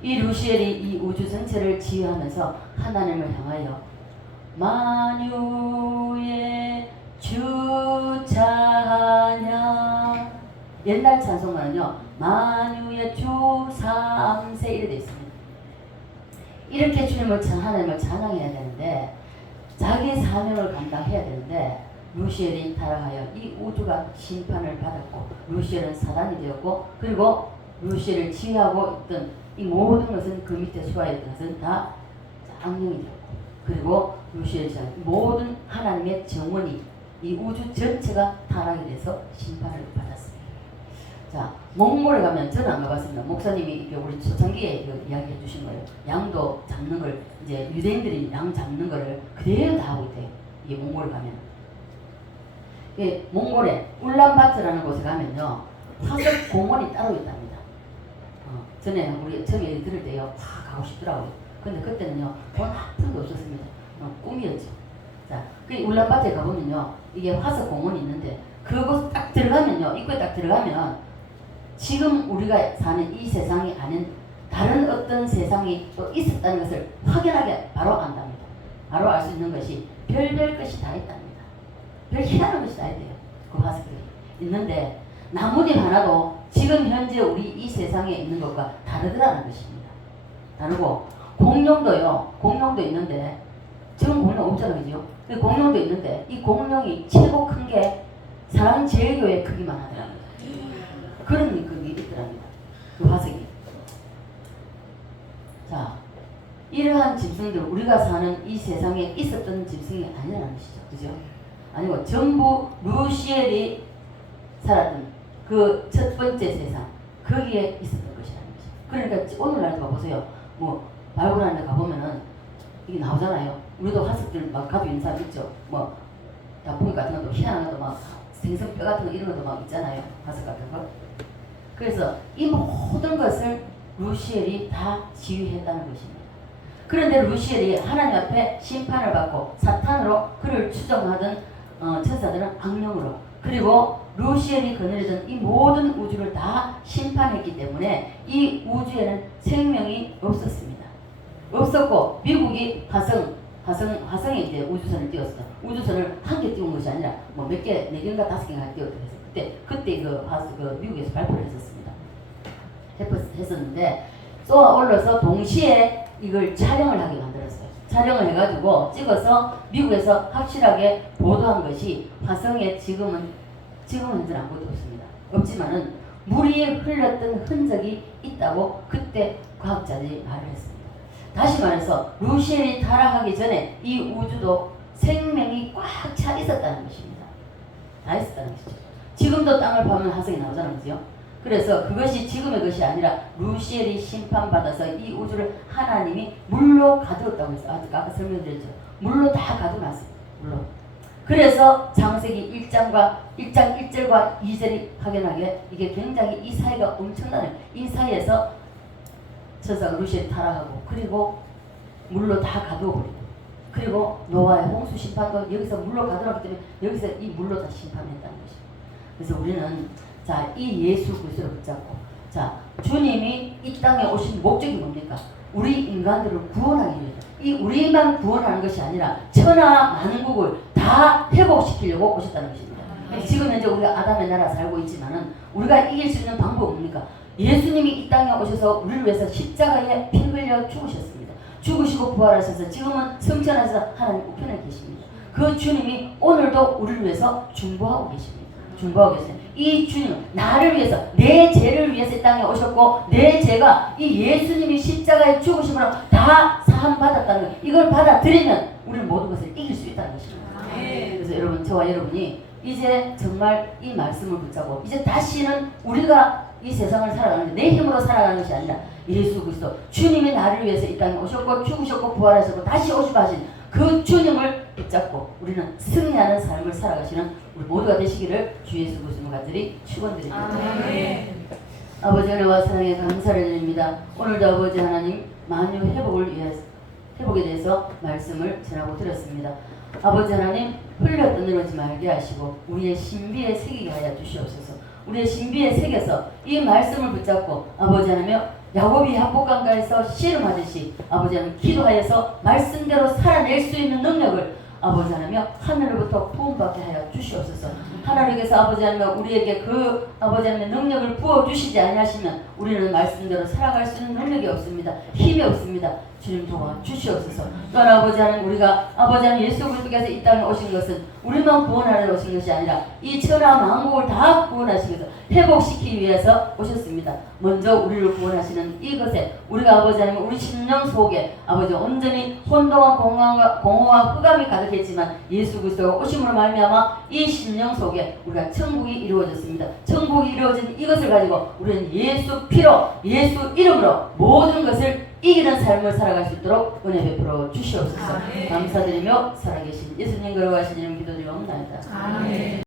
이 루시엘이 이 우주 전체를 지휘하면서 하나님을 향하여 만유의 주 찬양, 옛날 찬송가는요 만유의 주 3세 이렇게 되어 있습니다. 이렇게 주님을 하나님을 찬양해야 되는데 자기 사명을 감당해야 되는데 루시엘이 타락하여 이 우주가 심판을 받았고 루시엘은 사단이 되었고 그리고 루시엘을 지휘하고 있던 이 모든 것은 그 밑에 수하였던 것은 다 악령이 되었고 그리고 루시엘이 모든 하나님의 정원이 이 우주 전체가 타락이 돼서 심판을 받았습니다. 자, 몽골에 가면 저는 안 가봤습니다. 목사님이 우리 초창기에 이야기해 주신 거예요. 양도 잡는 걸 이제 유대인들이 양 잡는 거를 그대로 다 하고 있대요. 이게 몽골에 가면. 몽골에 울란바토라는 곳에 가면요 화석 공원이 따로 있답니다. 전에 우리 처음에 얘기 들을 때요 가고 싶더라고요. 근데 그때는요 돈 한 푼도 없었습니다. 꿈이었죠. 자, 그 울란바토에 가보면요 이게 화석 공원이 있는데 그곳 딱 들어가면요 입구에 딱 들어가면 지금 우리가 사는 이 세상이 아닌 다른 어떤 세상이 또 있었다는 것을 확연하게 바로 안답니다. 바로 알 수 있는 것이 별별 것이 다 있답니다. 별 희한한 것이 다 있대요. 그 화석들이 있는데 나뭇잎 하나도 지금 현재 우리 이 세상에 있는 것과 다르더라는 것입니다. 다르고 공룡도 있는데 지금 공룡 없잖아요. 그죠? 공룡도 있는데 이 공룡이 최고 큰 게 사랑제일교회 크기만 하더랍니다. 그런 그게 있더랍니다. 그 화석이. 자, 이러한 짐승들 우리가 사는 이 세상에 있었던 짐승이 아니라는 것이죠. 그죠? 아니고 전부 루시엘이 살았던 그 첫 번째 세상 거기에 있었던 것이라는 거죠. 그러니까 오늘날도 가보세요. 뭐 발굴하는 데 가보면은 이게 나오잖아요. 우리도 화석들 막 가지고 있는 사람 있죠. 뭐 다봉이 같은 것도 희한한 것도 막 생선뼈 같은 거 이런 것도 막 있잖아요. 화석 같은 거. 그래서 이 모든 것을 루시엘이 다 지휘했다는 것입니다. 그런데 루시엘이 하나님 앞에 심판을 받고 사탄으로 그를 추종하던 천사들은 악령으로 그리고 루시엘이 거느리던 이 모든 우주를 다 심판했기 때문에 이 우주에는 생명이 없었습니다. 없었고 미국이 화성에 이제 우주선을 띄웠어. 우주선을 한 개 띄운 것이 아니라 뭐 몇 개, 4개인가 5개인가 띄웠다 해서 그때 그 미국에서 발표를 했었습니다. 했었는데 쏘아 올라서 동시에 이걸 촬영을 하게 만들었어요. 촬영을 해가지고 찍어서 미국에서 확실하게 보도한 것이 화성에 지금은 현재 아무것도 없습니다. 없지만은 물이 흘렀던 흔적이 있다고 그때 과학자들이 말을 했습니다. 다시 말해서 루시엘이 타락하기 전에 이 우주도 생명이 꽉 차 있었다는 것입니다. 다 있었다는 것이죠. 지금도 땅을 파면 화성이 나오잖아요. 그죠? 그래서 그것이 지금의 것이 아니라 루시엘이 심판받아서 이 우주를 하나님이 물로 가두었다고 해서 아까 설명드렸죠. 물로 다 가둬놨어요. 물로. 그래서 창세기 1장 1절과 2절이 확연하게 이게 굉장히 이 사이가 엄청나요. 이 사이에서 천사가 루시엘이 타락하고 그리고 물로 다 가두어버리고 그리고 노아의 홍수 심판도 여기서 물로 가두었기 때문에 여기서 이 물로 다 심판했다는 것입니다. 그래서 우리는 자, 이 예수 그리스도를 붙잡고 자, 주님이 이 땅에 오신 목적이 뭡니까? 우리 인간들을 구원하기 위해서 이 우리만 구원하는 것이 아니라 천하 만국을 다 회복시키려고 오셨다는 것입니다. 지금 현재 우리가 아담의 나라 살고 있지만은 우리가 이길 수 있는 방법은 뭡니까? 예수님이 이 땅에 오셔서 우리를 위해서 십자가에 피 흘려 죽으셨습니다. 죽으시고 부활하셔서 지금은 성천하셔서 하나님 우편에 계십니다. 그 주님이 오늘도 우리를 위해서 중보하고 계십니다. 중보하고 계세요. 이 주님, 나를 위해서, 내 죄를 위해서 이 땅에 오셨고 내 죄가 이 예수님이 십자가에 죽으심으로 다 사함받았다는 것, 이걸 받아들이면 우리는 모든 것을 이길 수 있다는 것입니다. 그래서 여러분, 저와 여러분이 이제 정말 이 말씀을 붙잡고 이제 다시는 우리가 이 세상을 살아가는 내 힘으로 살아가는 것이 아니라 예수 그리스도 주님이 나를 위해서 이 땅에 오셨고 죽으셨고 부활하셨고 다시 오시고 하신 그 주님을 붙잡고 우리는 승리하는 삶을 살아가시는 우리 모두가 되시기를 주 예수 그리스도 간절히 축원드립니다. 아버지 은혜와 사랑에 감사를 드립니다. 오늘도 아버지 하나님 만유 회복에 대해서 말씀을 전하고 드렸습니다. 아버지 하나님 흘려 떠내려오지 말게 하시고 우리의 신비에 새기게 하여 주시옵소서. 우리의 신비에 새겨서 이 말씀을 붙잡고 아버지 하나님 야곱이 합복강가에서 씨름하듯이 아버지 하나님 기도하여서 말씀대로 살아낼 수 있는 능력을 아버지 하나님 하늘로부터 부음받게 하여 주시옵소서. 하나님께서 아버지 하나님 우리에게 그 아버지 하나님의 능력을 부어주시지 아니하시면 우리는 말씀대로 살아갈 수 있는 능력이 없습니다. 힘이 없습니다. 주님 도와주시옵소서. 또한 아버지 하나님 우리가 아버지 하나님 예수 그리스도께서 이 땅에 오신 것은 우리만 구원하러 오신 것이 아니라 이 천하 만국을 다 구원하시면서 회복시키기 위해서 오셨습니다. 먼저 우리를 구원하시는 이것에 우리가 아버지 하나님 우리 심령 속에 아버지 온전히 혼동과 공허와 흑암이 가득했지만 예수 그리스도가 오심으로 말미암아 이 심령 속에 우리가 천국이 이루어졌습니다. 천국이 이루어진 이것을 가지고 우리는 예수 피로 예수 이름으로 모든 것을 이기는 삶을 살아갈 수 있도록 은혜 베풀어 주시옵소서. 감사드리며 살아계신 예수님 걸어가신 이름 기도드리옵나이다.